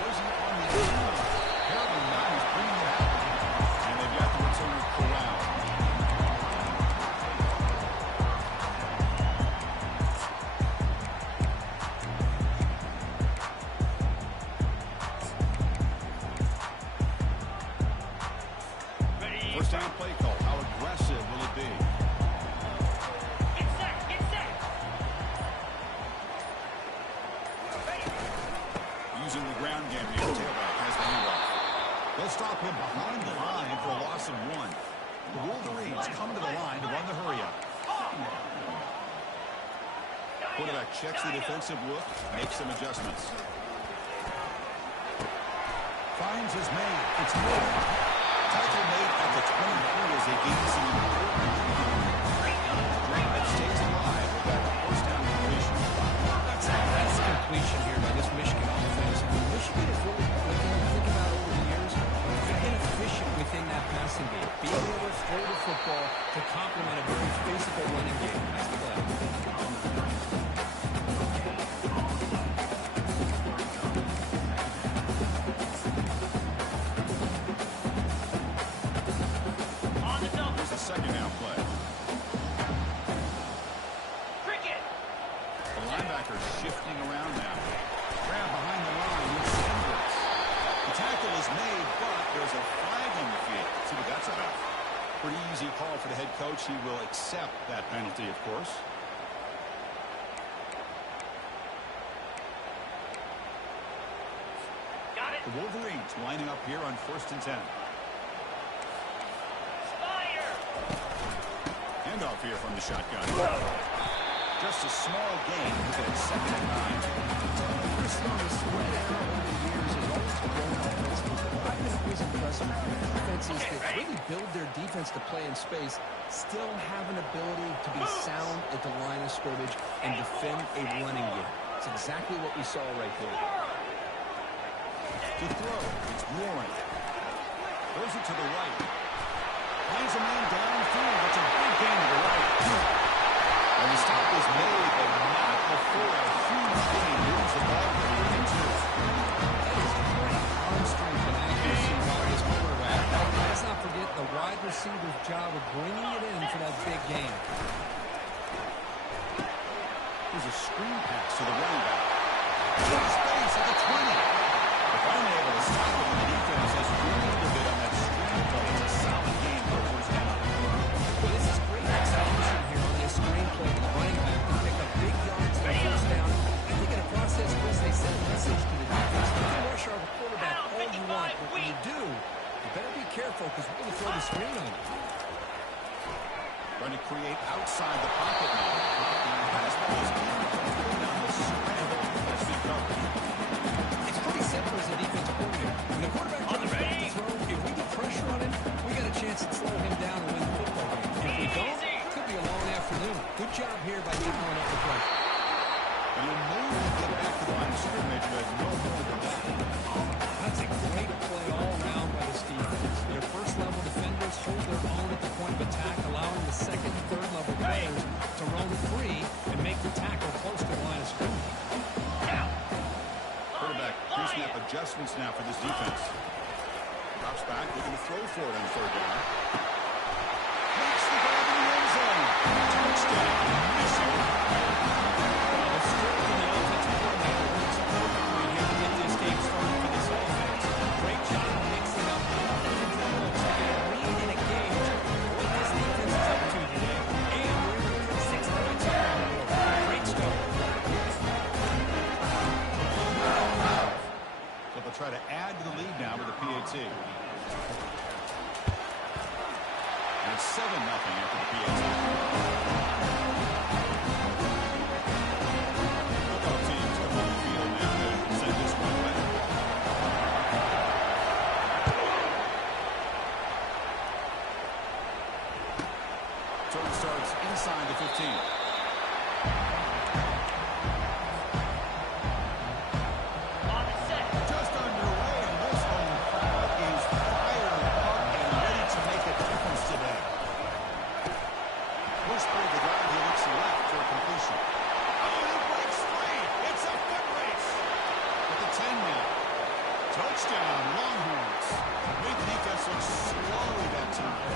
Rosie on the field. Apparently now he's bringing it out. And they've got the returner corralled. First down play call. How aggressive will it be? Get set, get set. Using the ground game here. Tailback has the handoff. They'll stop him behind the line for a loss of 1. The Wolverines come to the line to run the hurry up. Quarterback checks the defensive look, makes some adjustments. Finds his man. It's good. Tackle made at the 23 as they gain some important drive stays alive with that first down completion. That's completion here by this Michigan offense. Michigan is really, when you think about it over the years, they're inefficient within that passing game. Being able to throw the football to complement a very physical running game. Nice play. On the double. Here's a second down play. Cricket. The linebacker shifting around now. Grab behind the line with Sanders. The tackle is made, but there's a flag which he will accept that penalty, of course. Got it. The Wolverines lining up here on 1st and 10. Handoff here from the shotgun. Just a small gain. Look at it, 2nd and 9. Chris, the spread out over the years has always grown offensively. I think it was impressive. Defenses that really build their defense to play in space still have an ability to be sound at the line of scrimmage and defend a running game. It's exactly what we saw right there. To throw, it's Warren. Throws it to the right. Finds a man downfield. It's a big gain to the right. And the stop is made, but not before a huge gain moves the ball to 32. That is great arm strength and accuracy by this quarterback. Let's not forget the wide receiver's job of bringing it in for that big gain. Here's a screen pass to the running back. Space at the 20. Finally able to stop him, and the defense has reeled a bit on that screen play. It's a solid game for 1st down. Well, this is great execution here on this screen play to the running back to pick up big yards for 1st down. I think in a process, Chris, they send a message to the defense. You can rush our quarterback all you want, but when you do, you better be careful because we're going to throw the screen on you. Trying to create outside the pocket now. The pass ball is incomplete on the scramble. That's been covered. It's pretty simple as a defensive coordinator. When the quarterback comes back to throw, if we get pressure on him, we got a chance to slow him down and win the football game. If we don't, it could be a long afternoon. Good job here by keeping up the pressure. And he'll move to get back to the line of scrimmage, but no more than that. That's a great play all around by this defense. Their first-level defenders hold their own at the point of attack, allowing the second and third-level players to roam free and make the tackle close to the line of scrimmage. Quarterback pre-snap adjustments now for this defense. Drops back, looking to throw for it on 3rd down. Makes the grab in the end zone. Touchdown, Minnesota. The strength in the offensive coordinator works perfectly here to get this game started for this offense. Great job mixing up the offensive looks to get a read and a gauge what this defense is up to today. And we're able to put 6 points on the board. Great start. So they'll try to add to the lead now with a PAT. And it's 7-0 after the PAT. Football teams come on the field now to send this one away. Turn starts inside the 15. Just underway, and this home crowd is fired up and ready to make a difference today. First play of the drive, he looks left for a completion. Oh, he breaks free. It's a foot race. At the 10 now. Touchdown, Longhorns. Made the defense look slow that time.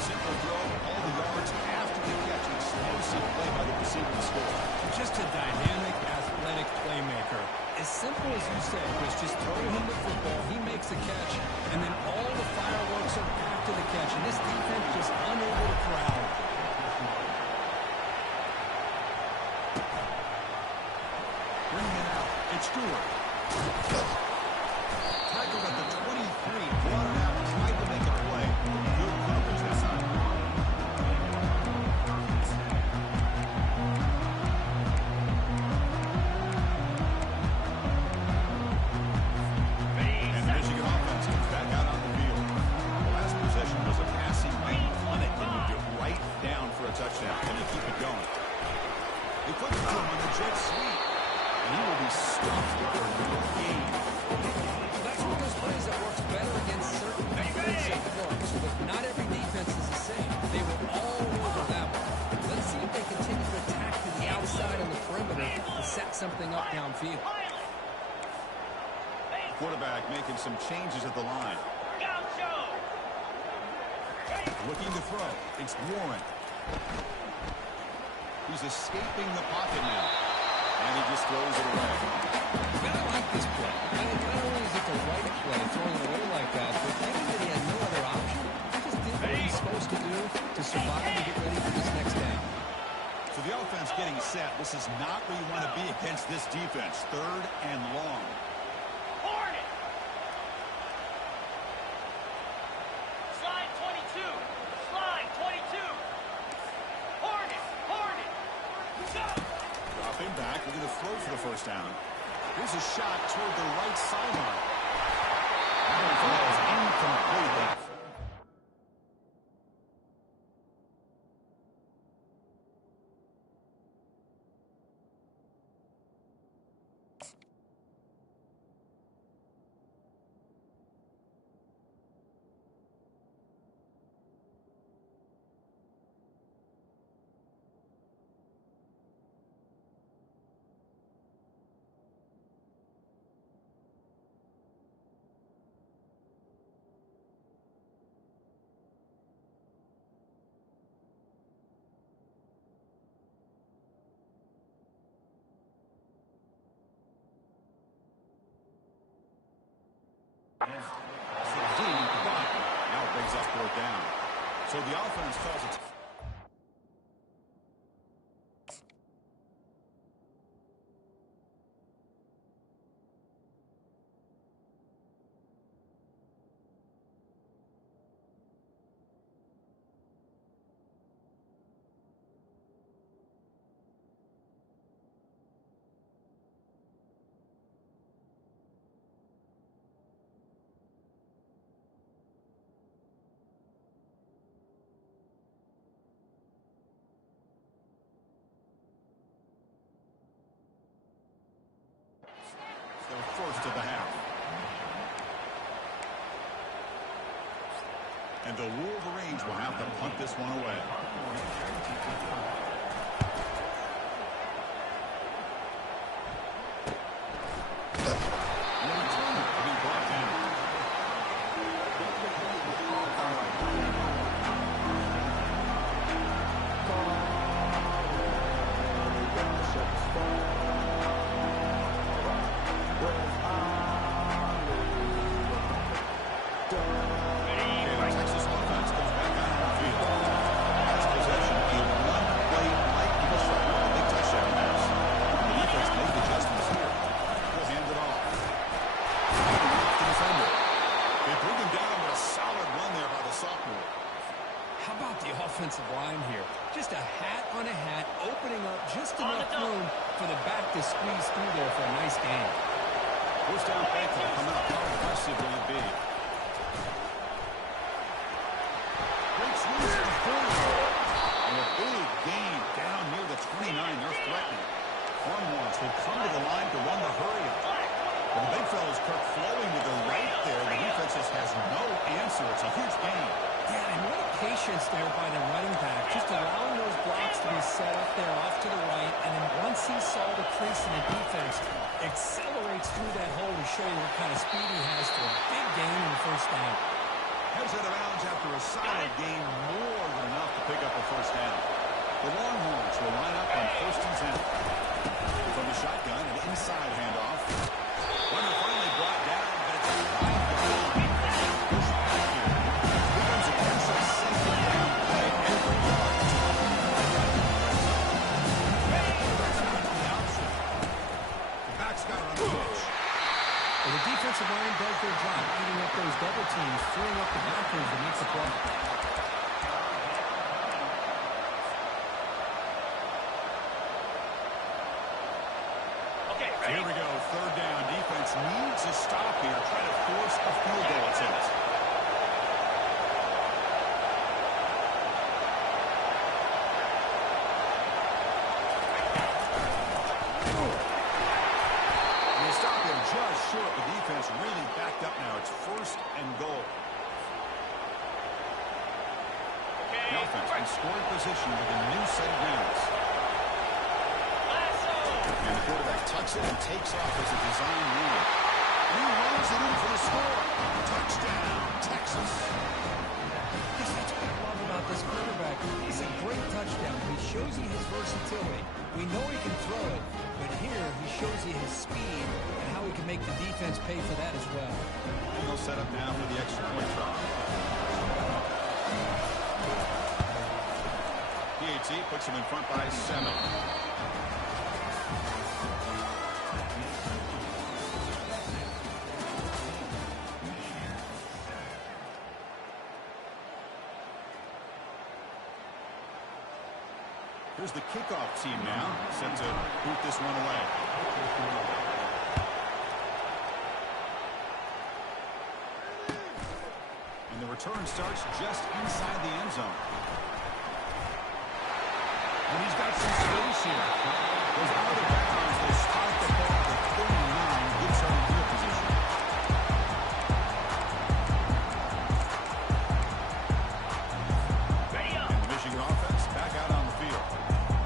Simple throw, all the yards after the catch. An explosive play by the receiver to score. Just a dynamic, athletic playmaker. As simple as you say, Chris, just throw him the football, he makes a catch, and then all the fireworks are after the catch. And this defense just unable to corral. Bringing it out. It's Stewart. Tackled at the 23. Brought it out. Tried to make a play. Good coverage that time. And the Michigan offense comes back out on the field. The last possession was a passing lane on it and moved it right down for a touchdown. And they keep it going. They put it to him on the jet sweep. And he will be stuffed for no gain. That's one of those plays that works better against certain defensive looks. But not every defense is the same. They were all over that one. Let's see if they continue to attack to the outside on the perimeter to set something up downfield. Quarterback making some changes at the line. Looking to throw. It's Warren. He's escaping the pocket now. And he just throws it away. And I like this play. Not only is it the right play, throwing it away like that, but given that he had no other option, he just did what he's supposed to do to to survive and get ready for this next down. So the offense getting set. This is not where you want to be against this defense. 3rd and long. Hornet. Slide 22. Slide 22. Hornet. Hornet. Go. Dropping back. We're going to throw for the first down. Here's a shot toward the right sideline. That was incomplete. Now it brings us 4th down. So the offense calls it. First of the half. And the Wolverines will have to punt this one away. And the return to be brought down. Texas offense comes back out on the field. Has possession, a one-play lightning strike with a big touchdown pass. The defense make adjustments here. We'll hand it off. Handing off the defender. They bring him down with a solid run there by the sophomore. How about the offensive line here? Just a hat on a hat, opening up just enough room for the back to squeeze through there for a nice gain. First down play call coming up. How aggressive will it be? Breaks loose at the 40. And a big gain down near the 29. They're threatening. Hornwalks will come to the line to run the hurry up. And the big fella's Kirk flowing to the right there. The defense just has no answer. It's a huge gain. Yeah, and what a patience there by the running back, just allowing those blocks to be set up there off to the right, and then once he saw the crease in the defense, accelerates through that hole to show you what kind of speed he has for a big gain in the first down. Heads out of bounds after a solid gain, more than enough to pick up a first down. The Longhorns will line up on 1st and 10. From the shotgun, an inside handoff. Runner finally brought down, but it's a wide line. Push back here. Here comes a catch of 2nd down play every yard. The option. The back's got it on the pitch. Well, the defensive line does their job, eating up those double teams, freeing up the backers to make the play. Here we go, 3rd down. Defense needs a stop here. Try to force a field goal attempt. And they stop him just short. The defense really backed up now. It's 1st and goal. The offense in scoring position with a new set of downs. And the quarterback tucks it and takes off as a design move. And he rolls it in for the score. Touchdown, Texas. Yes, that's what I love about this quarterback. It's a great touchdown. He shows you his versatility. We know he can throw it, but here he shows you his speed and how he can make the defense pay for that as well. And they'll set up now for the extra point try. Penalty puts them in front by 7. Here's the kickoff team now, set to boot this one away. And the return starts just inside the end zone. And he's got some space here. Goes out of the bounds. They start the ball at 39. Good starting field position. Ready up. And the Michigan offense back out on the field.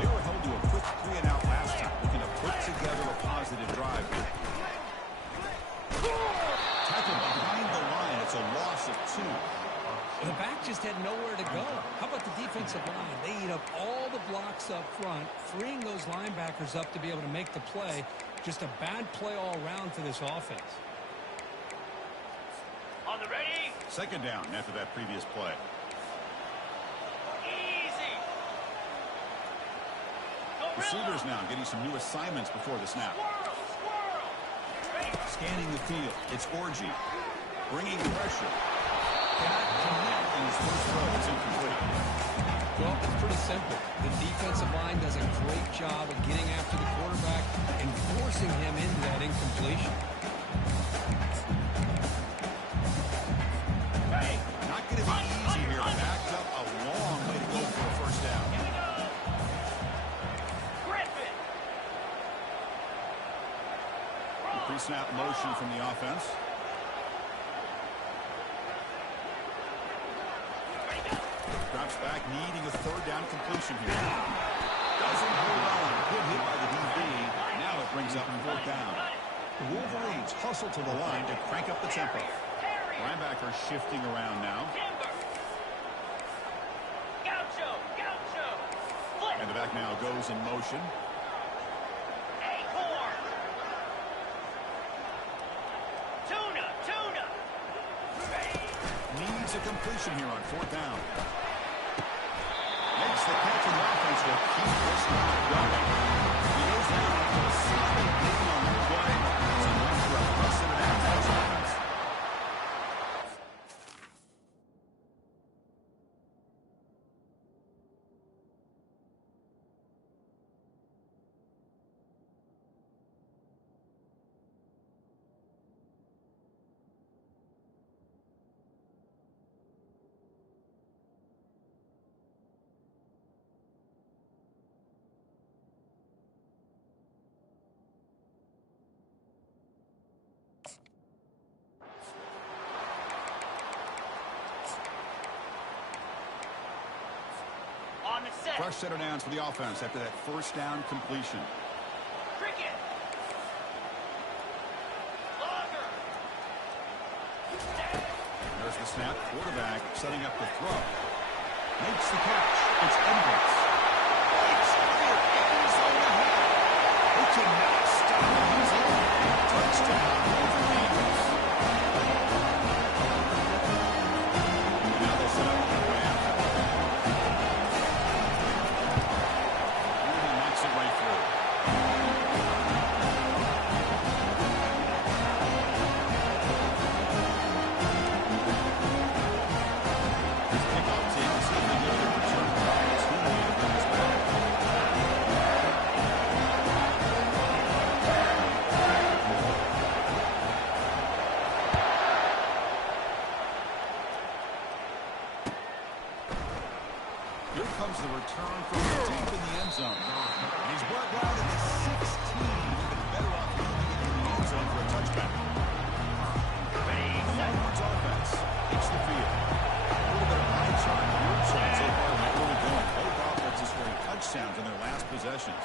They were held to a quick 3-and-out last time, looking to put together a positive drive here. Tackle behind the line. It's a loss of 2. The back just had nowhere to go. How about the defensive line? They eat up all the blocks up front, freeing those linebackers up to be able to make the play. Just a bad play all around for this offense. On the ready. Second down after that previous play. Easy. Receivers now getting some new assignments before the snap. Squirrel, squirrel. Ready. Scanning the field. It's Orgy. Bringing pressure. Cannot connect, and his first throw is incomplete. Well, it's pretty simple. The defensive line does a great job of getting after the quarterback and forcing him into that incompletion. Ready. Not going to be easy here. Backed up a long way to go for a first down. Here we go. Griffin. Pre-snap motion from the offense. Drops back, needing a third down completion here. Doesn't hold on. Good hit by the DB. Now it brings up 4th down. The Wolverines hustle to the line to crank up the tempo. Linebacker shifting around now. Timber. Gaucho, gaucho. Flip. And the back now goes in motion. Acorn. Tuna, tuna. Ready. Needs a completion here on 4th down. Makes the catch, and the offense will keep this drive going. He goes down after a solid gain on that play. It's enough for a plus-and-a-half touchdown. On the set. Fresh set of downs for the offense after that first down completion. Cricket. Logger. There's the snap. Quarterback setting up the throw. Makes the catch. It's Edwards. It's clear. End zone ahead. They cannot stop him. He's in. Touchdown over the Eagles. Now they'll set up the way after. And he makes it right through. Here comes the return from deep in the end zone. And he's brought down at the 16. Even better off moving it in the end zone for a touchback. The Longhorns offense takes the field. A little bit of eye chart here. So far, where we're going. Both offenses scoring touchdowns in their last possessions.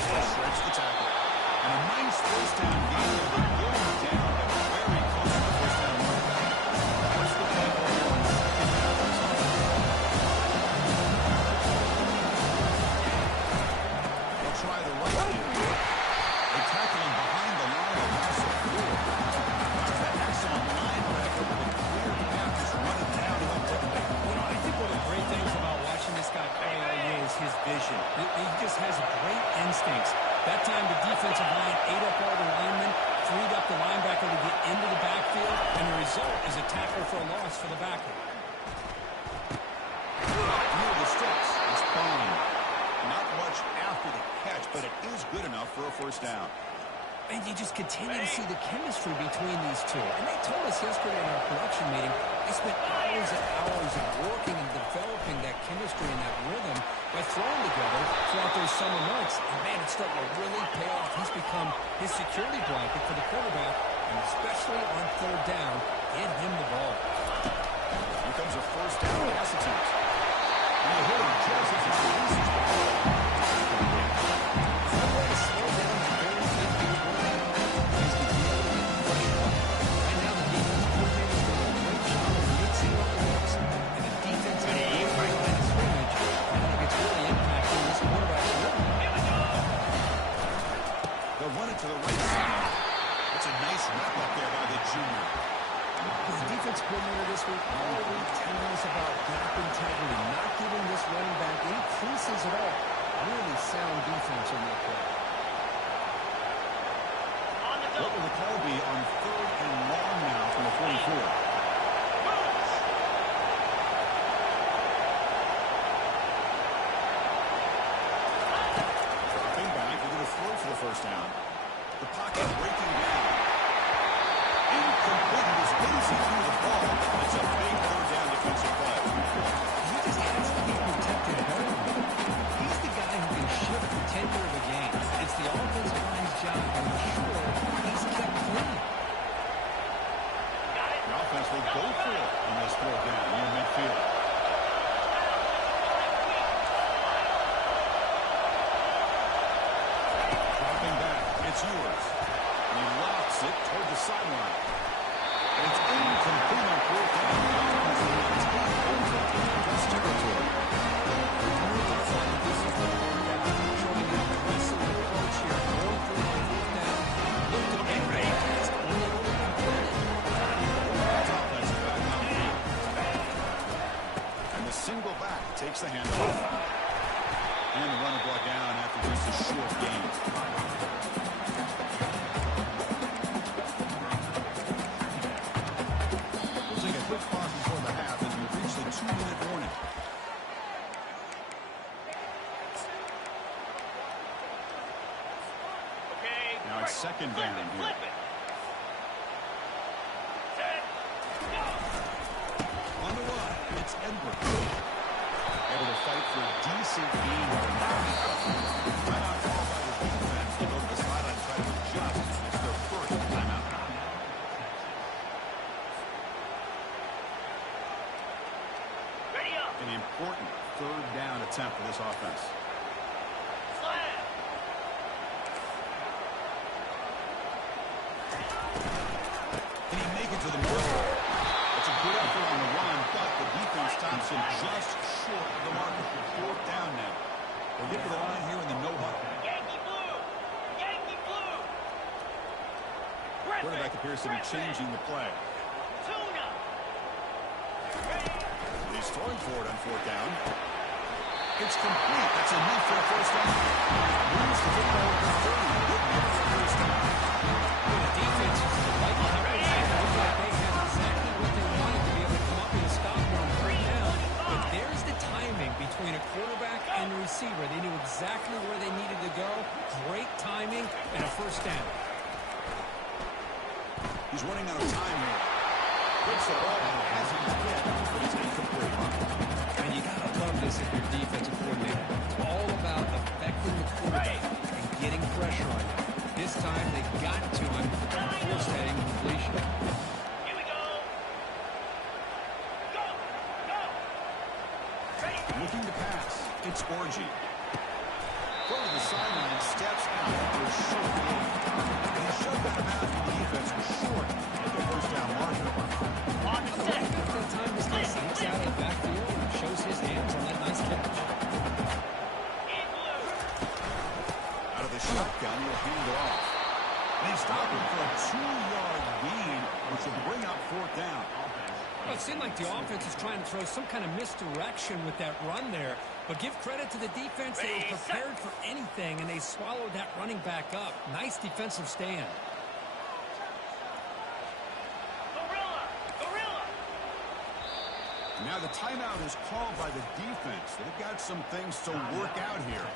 Shreds the tackle. And a nice first down gain. They're going down, but very close to the first down mark. What's the play for here on second down? They'll try the right here. They tackle him behind the line of Russell Ford. There's that excellent linebacker with a clear path, just running down and up the play. You know, I think one of the great things about watching this guy play all vision. He just has great instincts. That time the defensive line ate up all the linemen, freed up the linebacker to get into the backfield, and the result is a tackle for a loss for the backer. Near the sticks. It's fine. Not much after the catch, but it is good enough for a first down. And you just continue to see the chemistry between these two. And they told us yesterday in our production meeting, they spent hours and hours of working and developing that chemistry and that rhythm by throwing together throughout those summer months. And, man, it's starting to really pay off. He's become his security blanket for the quarterback, and especially on third down, get him the ball. Here comes a first down pass attempt. And the hit him just as he releases the ball. To the right side. It's a nice wrap up there by the junior. The defense coordinator this week all week telling us about gap integrity, not giving this running back any creases at all. Really sound defense on that play. What will the call be on third and long now from the 44? Dropping back, we're going to throw for the first down. The pocket breaking down. Incomplete. As good as he threw the ball, it's a big third down defensive play. He just has to be protected better. He's the guy who can shift the tenure of a game. It's the offensive line's job to ensure he's kept clean. The offense will go for it on this third down near midfield. Dropping back. It's yours. And he locks it toward the sideline. And it's incomplete on fourth down. As he maintains over in West territory. This is the quarterback showing an aggressive approach here. Going for the fourth down. Look to get ready. Offensive back on the field. And the single back takes the handoff. And the runner brought down after just a short gain. We'll take a quick pause before the half as we reach the 2-minute warning. Okay. Now it's second down here. Flip it. Set. Go. On the run, it's Edwards. Able to fight for a decent gain on the back. Timeout called by the defense. They go to the sideline, try to adjust. It's their first timeout. Ready up. An important third down attempt for this offense. Slam. Can he make it to the middle? It's a good effort on the run, but the defense stops him just short of the marker. Fourth down now. They'll get to the line here in the no huddle. Yankee blue. Yankee blue. Quarterback appears to be changing the play. Tuna. He's throwing for it on fourth down. It's complete. That's enough for a first down. Moves the football to 30. Good enough for a first down. The defense is like coverage. They have exactly what they wanted to be able to come up with a stop on third down. But there's the timing between a quarterback and the receiver. They knew exactly where they needed to go. Great timing and a first down. He's running out of time here. Puts the ball as he did, but it's incomplete. And you got to love this if you're defensive coordinator. It's all about affecting the quarterback and getting pressure on him. This time they got to him and forced that incompletion. Here we go. Go. Go. Ready. Looking to pass. It's Orgy. Go to the sideline, steps out for a short gain. And he shoved that pass from the defense was short at the first down marker. On the set. That time this guy sneaks out of the backfield and shows his hands on that nice catch. In blue. Out of the shotgun, he'll hand it off. And he's stopping for a 2-yard gain, which will bring up fourth down. Well, it seemed like the offense was trying to throw some kind of misdirection with that run there. But give credit to the defense. They were prepared for anything, and they swallowed that running back up. Nice defensive stand. Now the timeout is called by the defense. They've got some things to work out here.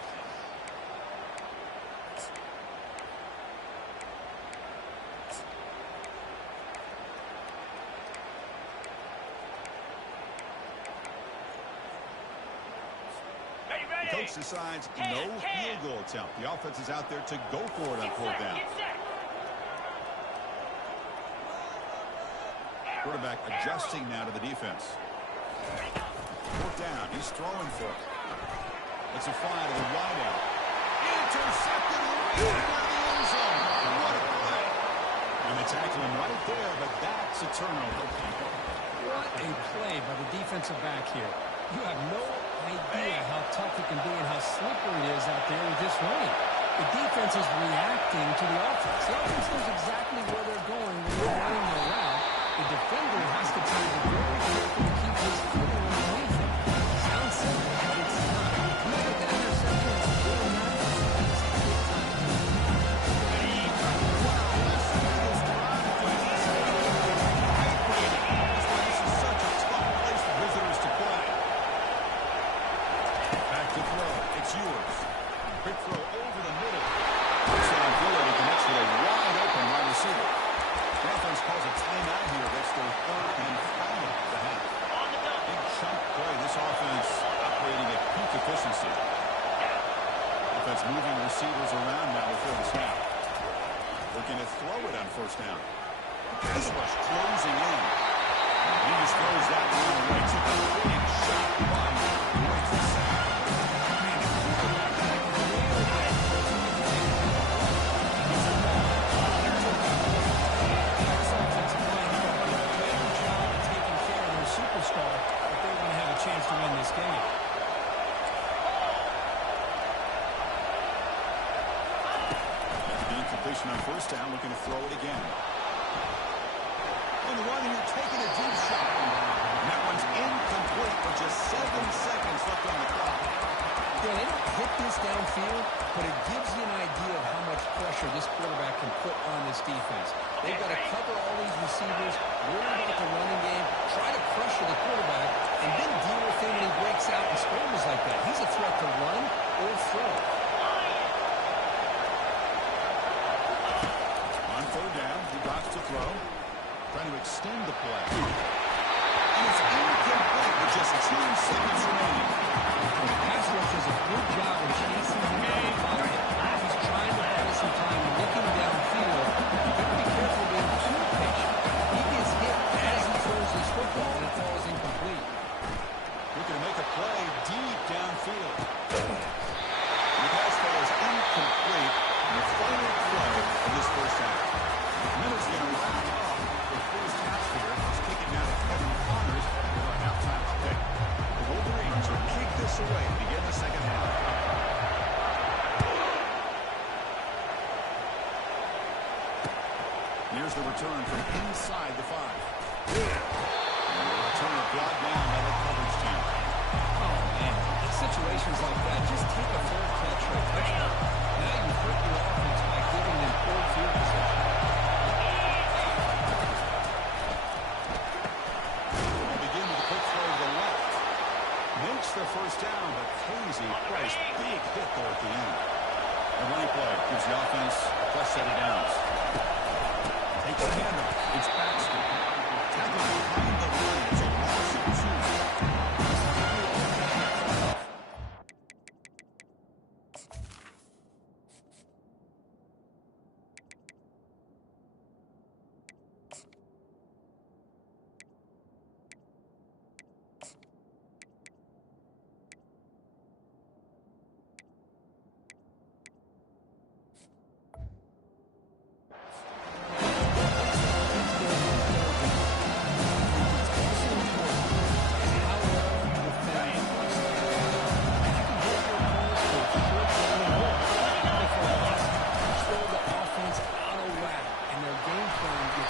The coach decides no field goal attempt. The offense is out there to go for it on fourth down. Quarterback adjusting now to the defense. Fourth down. He's throwing for it. It's a fly to the wideout. Intercepted right into the end zone. What a play. And they tackle him right there, but that's a turnover. What a play by the defensive back here. You have no idea how tough it can be and how slippery it is out there with this running. The defense is reacting to the offense. The offense knows exactly where they're going when they're running their route. The defender has to try to be very careful to keep his foot underneath him. Sounds simple, but it's not. You get that interception, it's really not. That's a good time. This is such a tough place for visitors to play. Back to throw. It's yours. Quick throw over the middle. It's on field. He connects with a wide open wide receiver. The offense calls a timeout here. That's their third and final of the half. Big chunk play. This offense operating at peak efficiency. Offense moving receivers around now before the snap. Looking to throw it on first down. Pass rush closing in. He just throws that one away. Took a big shot wide. Breaks the sack. Superstar if they want to have a chance to win this game. Being completion on first down, looking to throw it again. On the run here, taking a deep shot. And that one's incomplete with just 7 seconds left on the clock. Yeah, they don't hit this downfield, but it gives you an idea of how much pressure this quarterback can put on this defense. They've got to cover all these receivers, worry about the running game, try to pressure the quarterback, and then deal with him when he breaks out and scrambles like that. He's a threat to run or throw. On third down, he drops to throw. Trying to extend the play. And it's incomplete with just 2 seconds remaining. The pass rush does a good job of chasing him down the pocket. He's trying to buy some time, looking downfield. You've got to be careful being too patient. He gets hit as he throws his football, and it falls incomplete. Looking to make a play deep downfield. The pass falls incomplete in the final play of this first half. Minutes going to wrap up the first half here. It's kicking out of Kevin Connors with our halftime pick. The Wolverines will kick this away to begin the second half. Here's the return from inside the 5. And the return brought down by the coverage team. Oh, man. In situations like that, just take a fair catch or a touchdown. Now you hurt your offense by giving them full field position. They begin with a quick throw to the left. Makes the first down, but crazy Price. Big hit there at the end. The running play gives the offense a fresh set of downs. Takes the handoff. It's Baxter. Tackled behind the line. It's a loss of 2.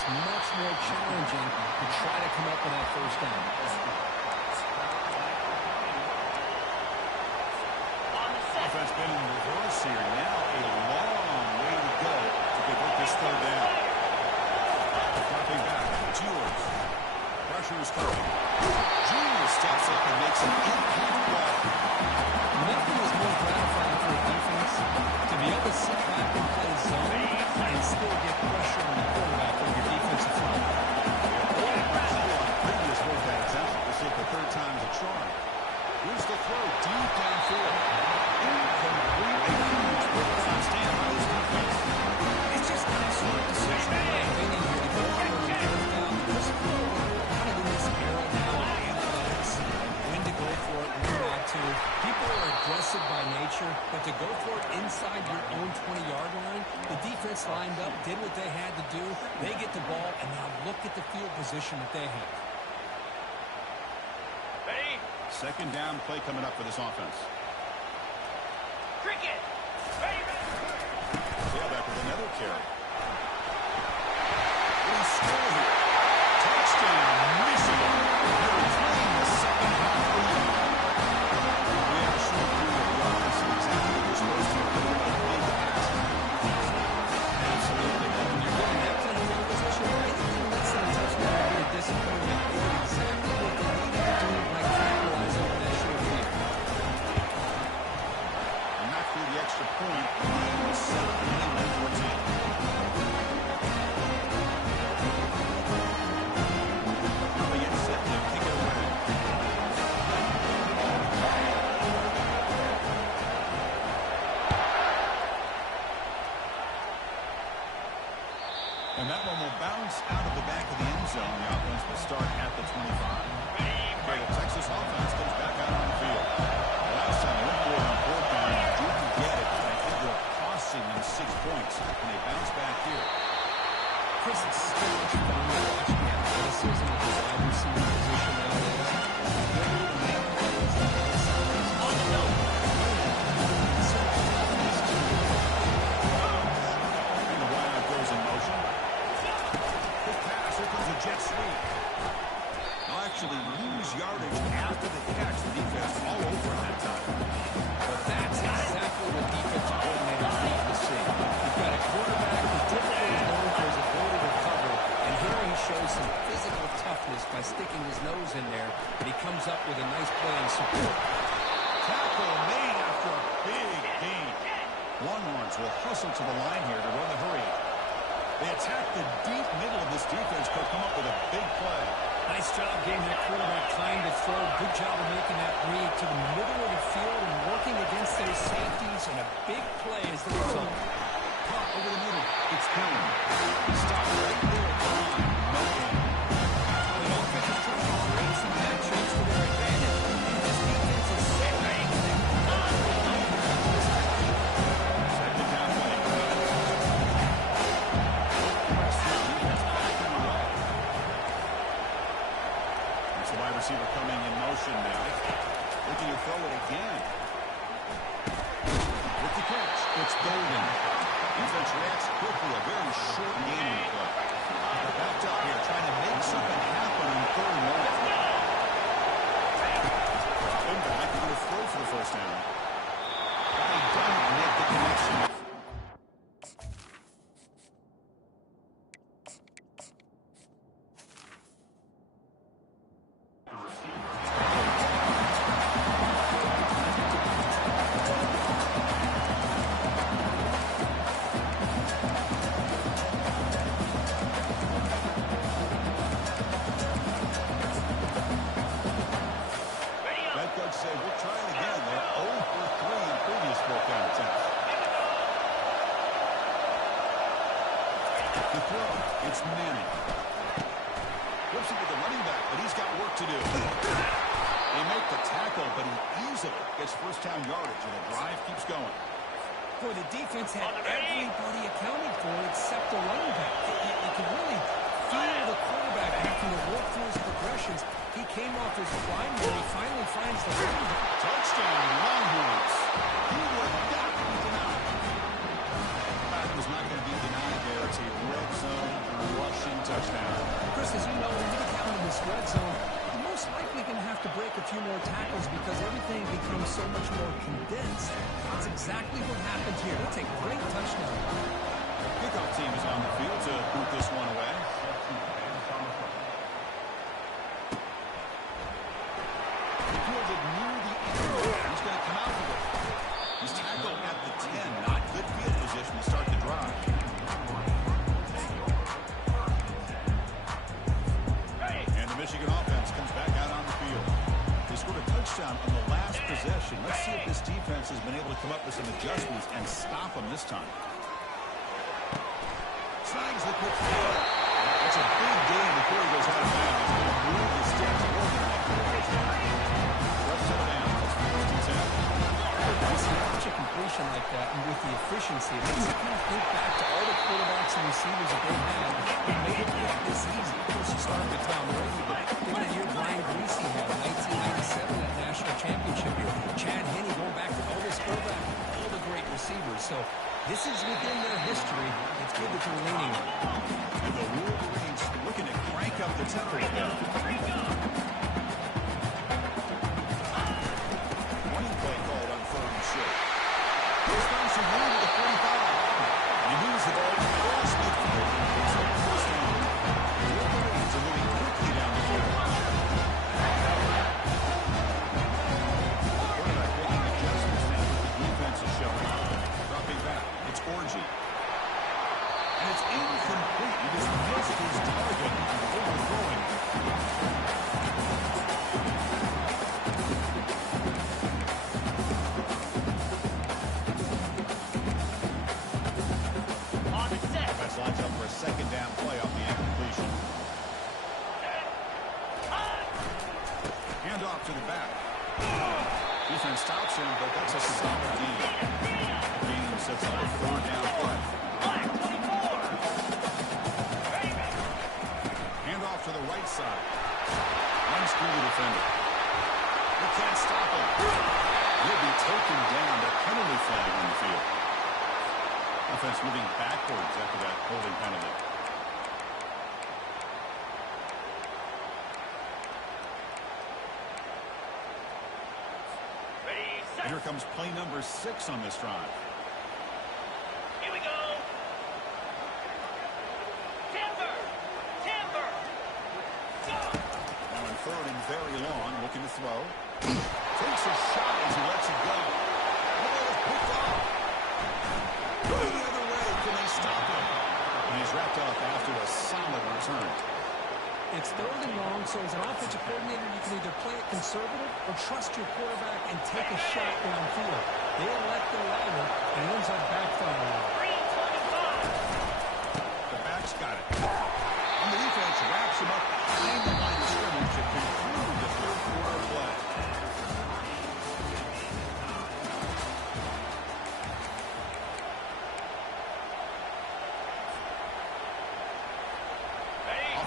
much more challenging to try to come up with that first down. On the set. Offense been in reverse here. Now a long way to go to convert this third down. Dropping back. Jewers. Pressure is coming. Jewers steps up and makes an impact play. Nothing is more gratifying for a defense to be able to sit back and play zone and still get pressure on the quarterback with your defensive front. Previous workout attempt. This is the third time's a charm. Here's the throw deep downfield. Incomplete. A huge first stand by this defense. It's just not a smart decision, in my opinion, here to go for it on fourth down. Because we're kind of in this era now of analytics, when to go for it, when not to. People are aggressive by nature, but to go for it inside your own 20-yard line, the defense lined up, did what they had to do. They get the ball, and now look at the field position that they have. Ready? Second down play coming up for this offense. Cricket. Ready, ready. Tailback with another carry. What a score here. Touchdown, Michigan. They're playing the second half lead. We have a short period of offense and exactly what you're supposed to do. Big pass. Absolutely. When you're getting that kind of field position, anything less than a touchdown would be a disappointment. They did exactly what they needed to do by capitalizing on that short field. And not through the extra point. The game was set. 21-14. They get set to kick it away. And that one will bounce out of the back of the end zone. The offense will start at the 25. Okay, the Texas offense comes back out on the field. The last time they went on fourth down, didn't get it. And it ended up costing them 6 points. And they bounce back here. Chris, it's so much fun to watch the athleticism of this wide receiver position nowadays. They're able to make plays on both sides. On the nose. So toughness to it. And the wideout goes in motion. Quick pass. Here comes a jet sweep. They'll actually lose yardage after the catch. The defense all over at that time. But that's exactly what defensive coordinators need to see. You've got a quarterback who typically is known for his ability to cover, and here he shows some physical toughness by sticking his nose in there, and he comes up with a nice play and support. Tackle made after a big gain. Longhorns will hustle to the line here to run the hurry. They attack the deep middle of this defense, but come up with a big play. Nice job getting that quarterback time to throw. Good job of making that read to the middle of the field and working against those safeties, and a big play is the result. Caught over the middle. It's coming. Stop right there at the line. No gain. The offense is trying to create some matchups to their advantage, and this defense is set ready to make Second down play. Press through. Defense backing away. It's the wide receiver coming in motion now. Looking to throw it again. With the catch, it's Golden. Defense reacts quickly. A very short game play. They're backed up here, trying to make something happen on third and long. Dropping back, they're going to throw for the first down. They don't make the connection. Red coach said, we're trying again. They're 0 for 3 in previous fourth-down attempts. The throw, it's Manning. Flips it to the running back, but he's got work to do. They make the tackle, but he easily gets first-down yardage, and the drive keeps going. Boy, the defense had everybody accounted for except the running back. You could really feel the quarterback having to work through his progressions. He came off his climb and he finally finds the running back. Touchdown, Longhorns. He would not be denied. That was not going to be denied there. It's a red zone rushing to touchdown. Chris, as you know, when you get down in this red zone, you're most likely going to have to break a few more tackles because everything becomes so much more condensed. That's exactly what happened here. That's a great touchdown. The kickoff team is on the field to boot this one away. Fielded near the end. He's going to come out with it. He's tackled at the 10. Not good field position to start the drive. And the Michigan offense comes back out on the field. They scored a touchdown on the last possession. Let's see if this defense has been able to come up with some adjustments and stop them this time. Snags the quick throw. It's a big gain before he goes out of bounds. He's going to move the sticks over the neck. Let's set it down. It's 1st and 10. When you see such a completion like that, and with the efficiency, it makes you kind of think back to all the quarterbacks and receivers that they had who made it look this easy. Of course, you start with Tom Brady, but think of the year Brian Greasy had in 1997, that national championship year. Chad Henne going back to Elvis Kovac, all the great receivers. So this is within their history. It's good that they're leaning on it. And the Wolverines looking to crank up the tempo again. Running play called on 3rd and short. Here's found some room at the 45. And he moves the ball across midfield. Picks up the first down. The Wolverines are moving quickly down the field. Quarterback making adjustments now that the defense is showing. Dropping back. It's Orgy. And it's incomplete. He just missed his target. Overthrowing. On the set. Offense lines up for a 2nd down play off the incompletion. Hand off to the back. Defense stops him, but that's a solid gain. Gain sets up a 3rd down play. Black 24. Hand off to the right side. Runs through the defender. They can't stop him. He'll be taken down. The penalty flag on the field. Offense moving backwards after that holding penalty. Ready, set. And here comes play number 6 on this drive. Here we go. Timber. Timber. Go. Now in 3rd and very long, looking to throw. Takes a shot as he lets it go. Oh, it's picked off. Going the other way. Can they stop him? And he's wrapped up after a solid return. It's 3rd and long, so as an offensive coordinator, you can either play it conservative or trust your quarterback and take a shot downfield. They elect the latter, and it ends up backfiring. 325. The back's got it. And the defense wraps him up behind the line of scrimmage to conclude the 3rd quarter play.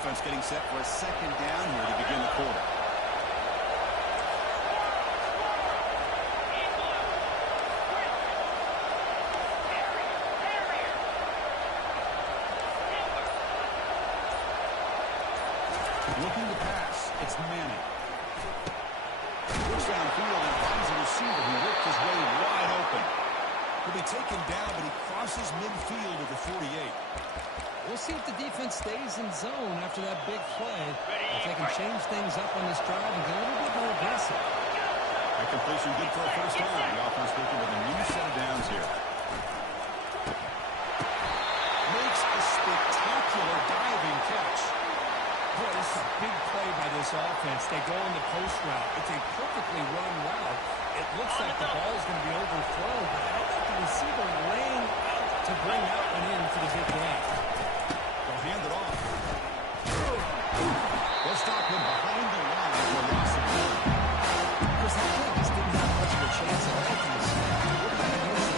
Offense getting set for a 2nd down here to begin the quarter. Looking to pass. It's Manning. Looks downfield and finds a receiver who ripped his way wide open. He'll be taken down, but he crosses midfield at the 48. We'll see if the defense stays in zone after that big play. If they can change things up on this drive and get a little bit more aggressive. That completion good for a 1st down. The offense looking with a new set of downs here. Makes a spectacular diving catch. Boy, this is a big play by this offense. They go on the post route. It's a perfectly run route. It looks like the ball is going to be overthrown, but how about the receiver laying out to bring that one in for the big game? They'll hand it off. They'll stop him behind the line for a loss of 1. Because the play just didn't have much of a chance at making this. We're back against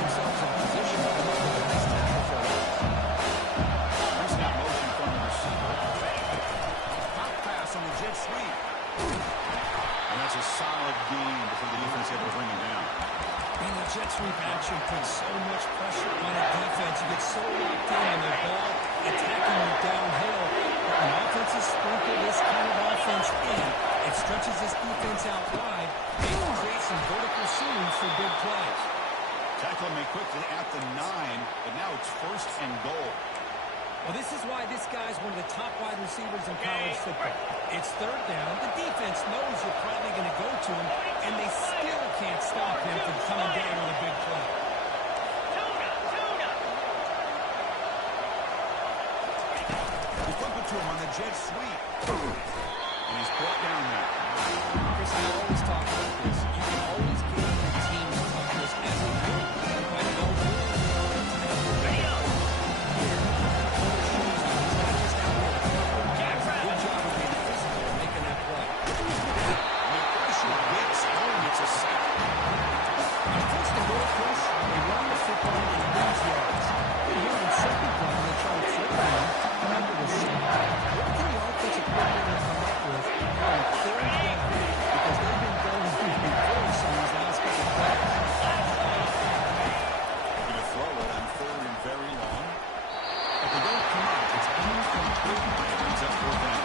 this offense. And that's a solid gain before the defense able to bring him down. jet sweep action puts so much pressure on a defense. You get so locked in on their ball, attacking you downhill. But when offenses sprinkle this kind of offense in, it stretches this defense out wide. They can create some vertical seams for big plays. Tackle me quickly at the 9, but now it's 1st and goal. Well, this is why this guy's one of the top wide receivers in college football. It's 3rd down. The defense knows you're probably going to go to him, and they still can't stop him from coming down on a big play. They flip it to him on the jet sweep. And he's brought down there. Chris, I always talk about this. You can always get your team's toughness as a group by how willing you are to make your way out. Good job of being physical and making that play. The pressure gets home. It's a sack. On 1st and goal, Chris, they run the football and lose yards. And here on 2nd down, they try to throw it in. Remember the sack. What can the offensive coordinator come up with on 3rd down? Because they've been going through the reverse on these last couple of plays. They're going to throw it on 3rd and very long. If they don't come out, it's incomplete. It ends up 4th down.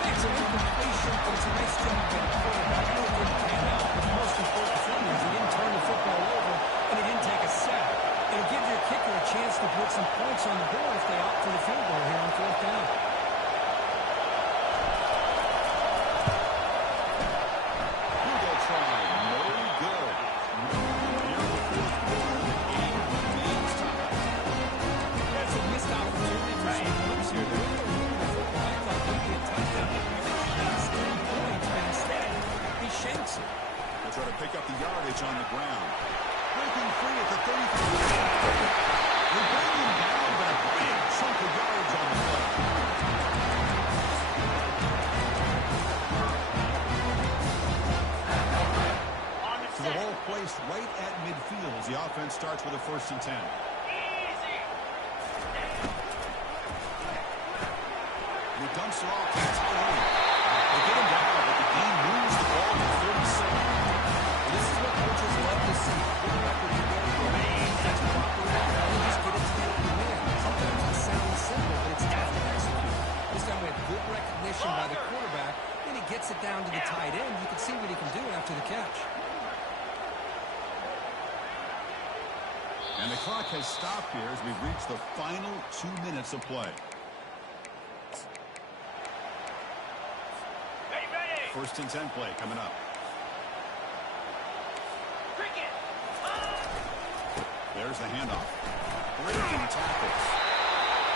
It's an incompletion, but it's a nice job by the quarterback. I know it didn't pan out, but the most important thing is he didn't turn the football over and he didn't take a sack. It'll give your kicker a chance to put some points on the board if they opt for the field goal here on 4th down. Field goal try. No good. Here in the 4th quarter, the game remains tied. That's a missed opportunity for some points here. The way they're moving the football, I thought maybe a touchdown. He's 3 points, but instead he shanks it. They'll try to pick up the yardage on the ground. Breaking free at the 33. They bring him down, but a big chunk of yards on the play. So the ball placed right at midfield as the offense starts with a 1st and 10. He dumps it off to the tight end. They get him down, but the game moves the ball to 37. This is what coaches love to see. Good record today. That's proper. Just get it together to win. Sometimes it sounds simple, but it's tough to execute. This time we had good recognition by the quarterback. Then he gets it down to the tight end. You can see what he can do after the catch. And the clock has stopped here as we've reached the final 2 minutes of play. 1st and 10 play coming up. There's the handoff. Breaking tackles.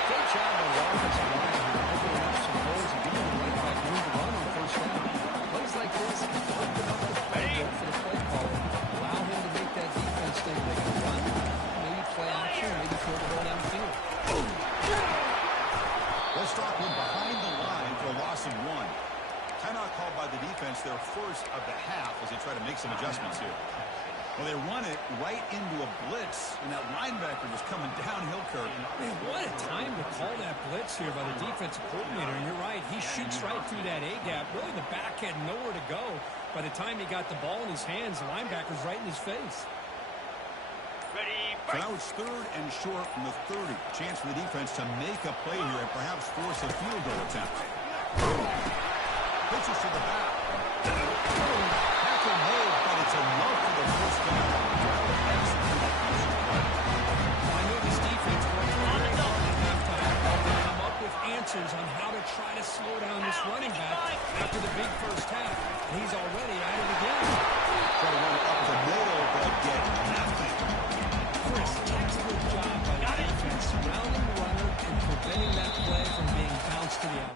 Great job on the offensive line here, opening up some holes and giving the running back room to run on 1st down. Plays like this can open up the playbook for the play caller. Allow him to make that defense think they can run. Maybe play action, maybe throw the ball down the field. They'll stop him behind the line for a loss of 1. Timeout called by the defense, their 1st of the half as they try to make some adjustments here. Well, they run it right into a blitz, and that linebacker was coming downhill, Kirk. Man, what a time to call that blitz here by the defensive coordinator. And you're right, he shoots right through that A-gap. Really, the back had nowhere to go. By the time he got the ball in his hands, the linebacker's right in his face. So now it's 3rd and short from the 30. Chance for the defense to make a play here and perhaps force a field goal attempt. Pitches to the back. Tackle made, but it's enough for the 1st down. I know this defense worked very hard at halftime to come up with answers on how to try to slow down this running back after the big 1st half. And he's already at it again. Try to run it up the middle, but get nothing. Chris, excellent job by the defense surrounding the runner and preventing that play from being bounced to the outside.